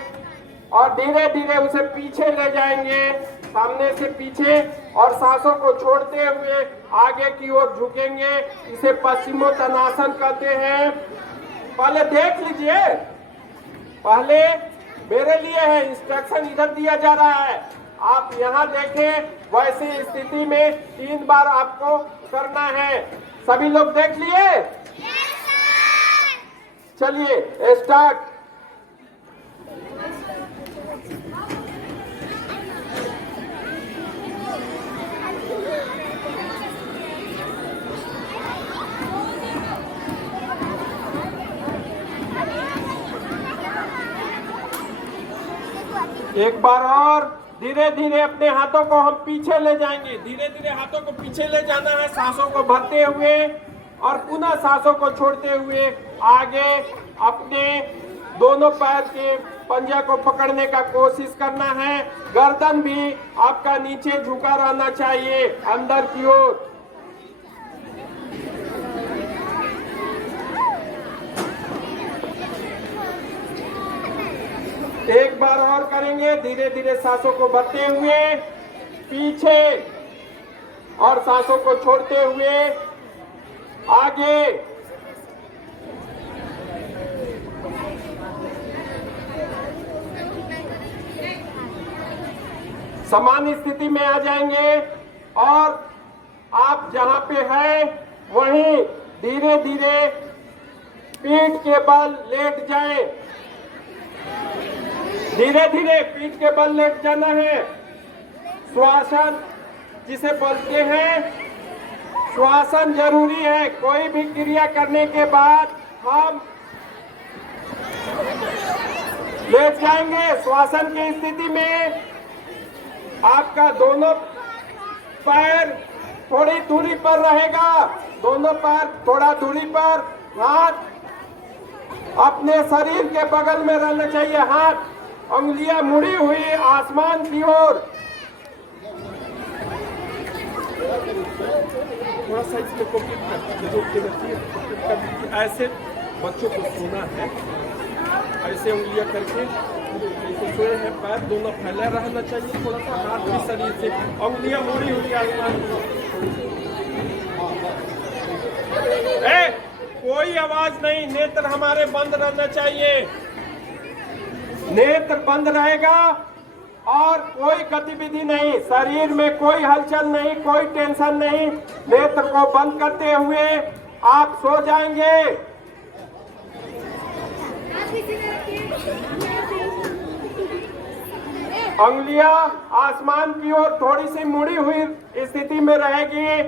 और धीरे धीरे उसे पीछे ले जाएंगे, सामने से पीछे, और सांसों को छोड़ते हुए आगे की ओर झुकेंगे। इसे पश्चिमोत्तानासन कहते हैं। पहले देख लीजिए, पहले मेरे लिए है, इंस्ट्रक्शन इधर दिया जा रहा है, आप यहाँ देखें। वैसी स्थिति में 3 बार आपको करना है। सभी लोग देख लिए? चलिए स्टार्ट। एक बार और धीरे धीरे अपने हाथों को हम पीछे ले जाएंगे। धीरे धीरे हाथों को पीछे ले जाना है, सांसों को भरते हुए और पुनः सांसों को छोड़ते हुए आगे अपने दोनों पैर के पंजे को पकड़ने का कोशिश करना है। गर्दन भी आपका नीचे झुका रहना चाहिए अंदर की ओर। एक बार और करेंगे, धीरे धीरे सांसों को भरते हुए पीछे और सांसों को छोड़ते हुए आगे। समान स्थिति में आ जाएंगे और आप जहां पे हैं वहीं धीरे धीरे पीठ के बल लेट जाएं। धीरे धीरे पीठ के बल लेट जाना है। श्वासन जिसे बोलते हैं, श्वासन जरूरी है। कोई भी क्रिया करने के बाद हम लेट जाएंगे। श्वासन की स्थिति में आपका दोनों पैर थोड़ी दूरी पर रहेगा, दोनों पैर थोड़ा दूरी पर, हाथ अपने शरीर के बगल में रहना चाहिए। हाथ उंगलियां मुड़ी हुई आसमान की ओर। थोड़ा सा इसमें कोशिश ऐसे बच्चों को सोना है, ऐसे उंगलियां करके जैसे सोए हैं, पैर दोनों फैला रहना चाहिए। थोड़ा सा हाथ भी शरीर से, उंगलियां मुड़ी हुई आसमान की ओर। कोई आवाज नहीं, नेत्र हमारे बंद रहना चाहिए। नेत्र बंद रहेगा और कोई गतिविधि नहीं, शरीर में कोई हलचल नहीं, कोई टेंशन नहीं। नेत्र को बंद करते हुए आप सो जाएंगे। उंगलियां आसमान की ओर थोड़ी सी मुड़ी हुई स्थिति में रहेगी,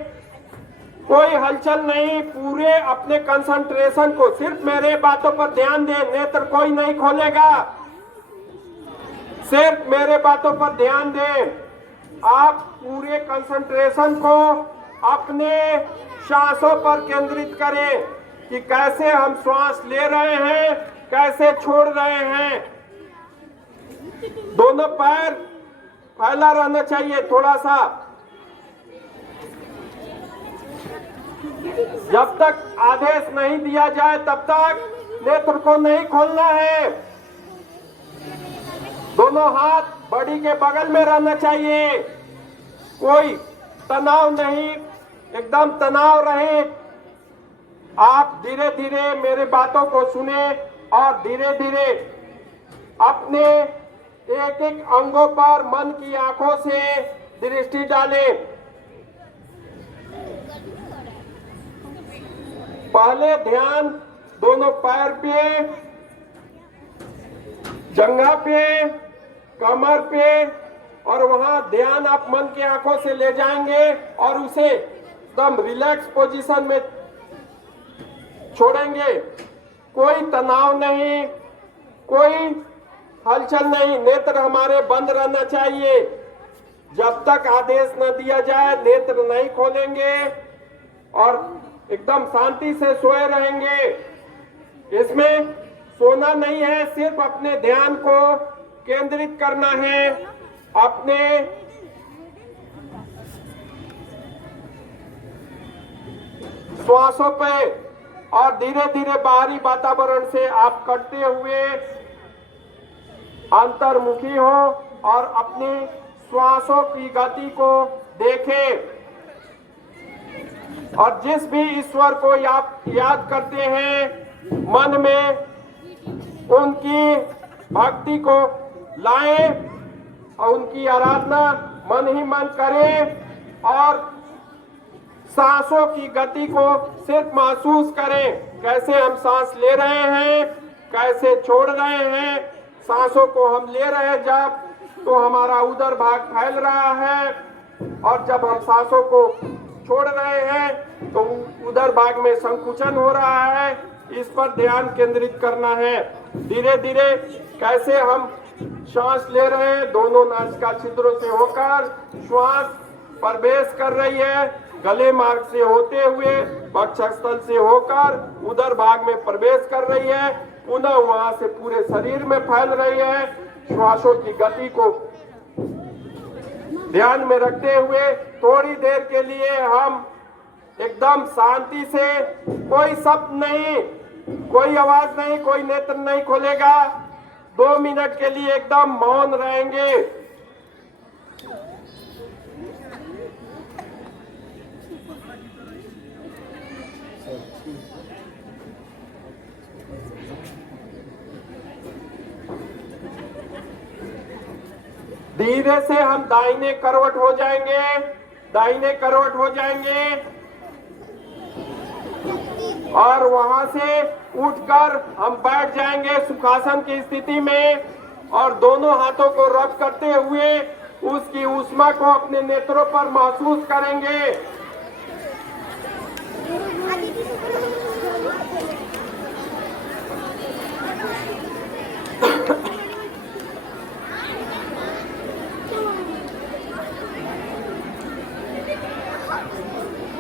कोई हलचल नहीं। पूरे अपने कंसंट्रेशन को सिर्फ मेरे बातों पर ध्यान दें। नेत्र कोई नहीं खोलेगा, सिर्फ मेरे बातों पर ध्यान दें। आप पूरे कंसंट्रेशन को अपने सांसों पर केंद्रित करें कि कैसे हम श्वास ले रहे हैं, कैसे छोड़ रहे हैं। दोनों पैर फैला रहना चाहिए थोड़ा सा। जब तक आदेश नहीं दिया जाए तब तक नेत्र को नहीं खोलना है। दोनों हाथ बॉडी के बगल में रहना चाहिए, कोई तनाव नहीं, एकदम तनाव रहे। आप धीरे धीरे मेरे बातों को सुने और धीरे धीरे अपने एक एक अंगों पर मन की आंखों से दृष्टि डालें। पहले ध्यान दोनों पैर पे, जंघा पे, कमर पे, और वहां ध्यान आप मन की आंखों से ले जाएंगे और उसे एकदम रिलैक्स पोजीशन में छोड़ेंगे। कोई तनाव नहीं, कोई हलचल नहीं, नेत्र हमारे बंद रहना चाहिए। जब तक आदेश न दिया जाए नेत्र नहीं खोलेंगे और एकदम शांति से सोए रहेंगे। इसमें सोना नहीं है, सिर्फ अपने ध्यान को केंद्रित करना है अपने श्वासों पे, और धीरे धीरे बाहरी वातावरण से आप कटते हुए अंतर्मुखी हो और अपनी श्वासों की गति को देखें। और जिस भी ईश्वर को याद करते हैं, मन में उनकी भक्ति को लाएं और उनकी आराधना मन ही मन करें और सांसों की गति को सिर्फ महसूस करें। कैसे हम सांस ले रहे हैं, कैसे छोड़ रहे हैं। सांसों को हम ले रहे हैं जब, तो हमारा उदर भाग फैल रहा है, और जब हम सांसों को छोड़ रहे हैं तो उदर भाग में संकुचन हो रहा है। इस पर ध्यान केंद्रित करना है। धीरे धीरे कैसे हम सांस ले रहे हैं, दोनों नासिका छिद्रों से होकर श्वास प्रवेश कर रही है, गले मार्ग से होते हुए वक्षस्थल से होकर उदर भाग में प्रवेश कर रही है, पुनः वहां से पूरे शरीर में फैल रही है। श्वासों की गति को ध्यान में रखते हुए थोड़ी देर के लिए हम एकदम शांति से, कोई शब्द नहीं, कोई आवाज नहीं, कोई नेत्र नहीं खोलेगा, 2 मिनट के लिए एकदम मौन रहेंगे। धीरे से हम दाहिने करवट हो जाएंगे, दाहिने करवट हो जाएंगे और वहां से उठकर हम बैठ जाएंगे सुखासन की स्थिति में, और दोनों हाथों को रब करते हुए उसकी ऊष्मा को अपने नेत्रों पर महसूस करेंगे।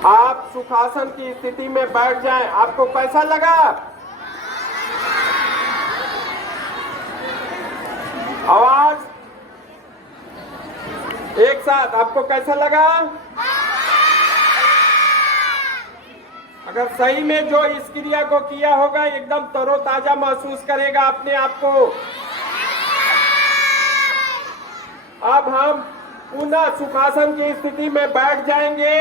आप सुखासन की स्थिति में बैठ जाएं। आपको कैसा लगा? आवाज एक साथ, आपको कैसा लगा? अगर सही में जो इस क्रिया को किया होगा एकदम तरोताजा महसूस करेगा अपने आप को। अब हम पुनः सुखासन की स्थिति में बैठ जाएंगे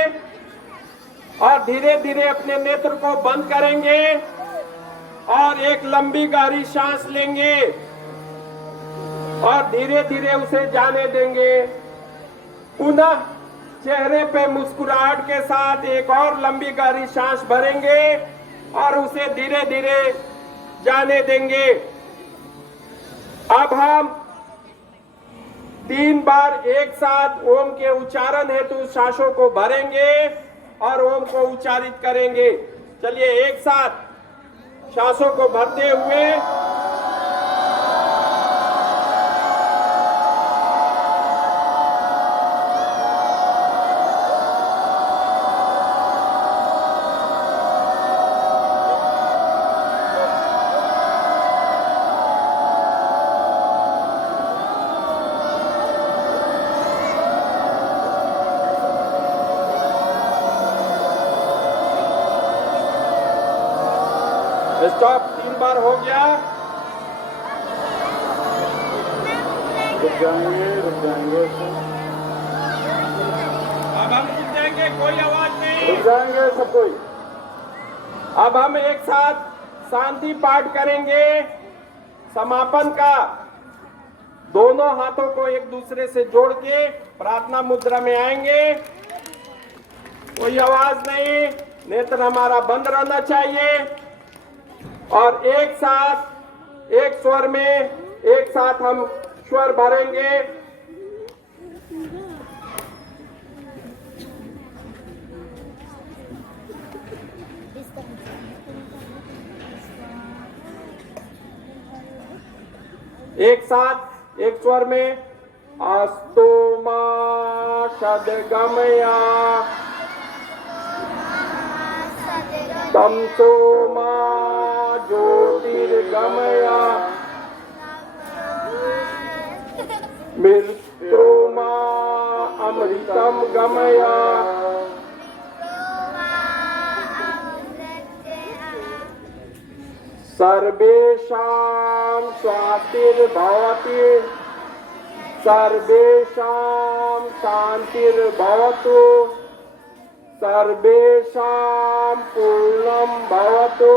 और धीरे धीरे अपने नेत्र को बंद करेंगे और एक लंबी गहरी सांस लेंगे और धीरे धीरे उसे जाने देंगे। पुनः चेहरे पे मुस्कुराहट के साथ एक और लंबी गहरी सांस भरेंगे और उसे धीरे धीरे जाने देंगे। अब हम 3 बार एक साथ ओम के उच्चारण हेतु सांसों को भरेंगे और ओम को उच्चारित करेंगे। चलिए एक साथ सांसों को भरते हुए स्टॉप। 3 बार हो गया। रुक जाएंगे, रुक जाएंगे, अब हम रुक जाएंगे, कोई आवाज नहीं। रुक जाएंगे सब कोई। अब हम एक साथ शांति पाठ करेंगे समापन का। दोनों हाथों को एक दूसरे से जोड़ के प्रार्थना मुद्रा में आएंगे। कोई आवाज नहीं, नेत्र हमारा बंद रहना चाहिए और एक साथ एक स्वर में एक साथ हम स्वर भरेंगे। एक साथ एक स्वर में अस्तु मा सद्गमया तमसो मा ज्योतिर्गमया मृत्यो मा अमृतम गमया सर्वेषां स्वातिर्भवति सर्वेषां शान्तिर्भवतु सर्वेषां पूर्णं भवतु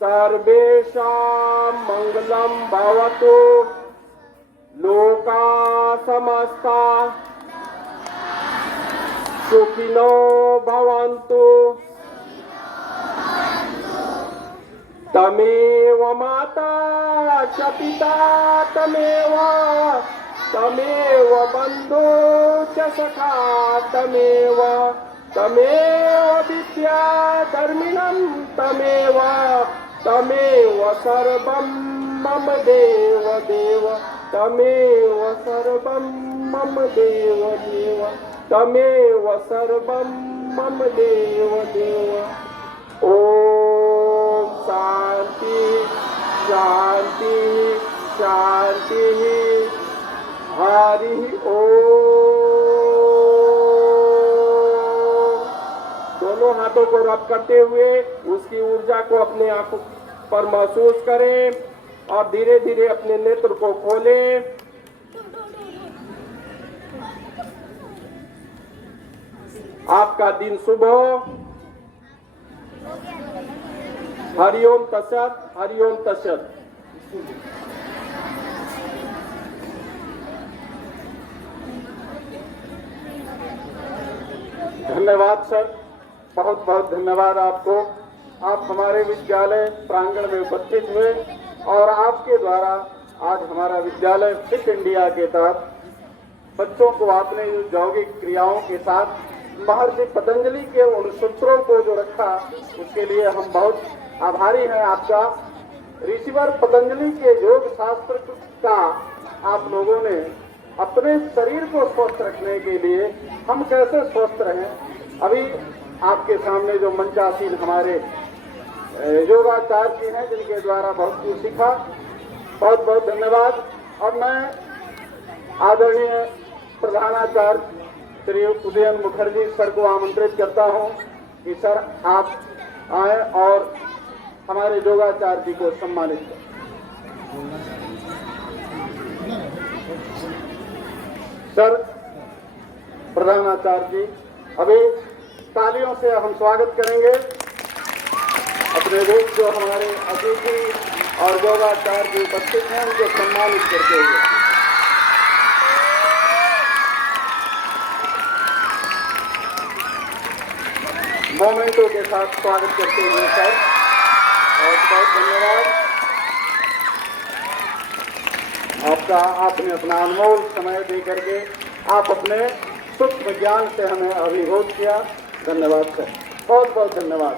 सर्वेषां मङ्गलं भवतु लोका समस्ता सुखिनो भवन्तु तमेव माता च पिता तमेव बन्धु च सखा तमेव विद्या धर्मिणं तमेव सर्वं मम देव तमेव सर्वं मम देव तमेव सर्वं मम देव ओम शांति शांति शांति हरि ओम। दोनों हाथों को रब करते हुए उसकी ऊर्जा को अपने आंखों पर महसूस करें और धीरे धीरे अपने नेत्र को खोलें। आपका दिन शुभ हो। हरिओम तत्सत, हरिओम तत्सत। धन्यवाद सर, बहुत बहुत धन्यवाद आपको। आप हमारे विद्यालय प्रांगण में उपस्थित हुए और आपके द्वारा आज हमारा विद्यालय फिट इंडिया के तहत बच्चों को आपने यौगिक क्रियाओं के साथ महर्षि पतंजलि के उन सूत्रों को जो रखा उसके लिए हम बहुत आभारी हैं आपका। ऋषिवर पतंजलि के योग शास्त्र का आप लोगों ने अपने शरीर को स्वस्थ रखने के लिए हम कैसे स्वस्थ रहें, अभी आपके सामने जो मंचासीन हमारे योगाचार्य जी हैं जिनके द्वारा बहुत कुछ सीखा, बहुत बहुत धन्यवाद। और मैं आदरणीय प्रधानाचार्य श्री उदयन मुखर्जी सर को आमंत्रित करता हूं कि सर आप आए और हमारे योगाचार्य जी को सम्मानित करें। सर प्रधानाचार्य जी, अभी तालियों से हम स्वागत करेंगे अपने रूप जो हमारे अतिथि और योगाचार्य जी उपस्थित हैं उनको सम्मानित करते हुए। मोमेंटों के साथ स्वागत करते हुए सर बहुत बहुत धन्यवाद आपका। आपने अपना अनमोल समय दे करके आप अपने सूक्ष्म ज्ञान से हमें अभिभूत किया। धन्यवाद सर, बहुत बहुत धन्यवाद।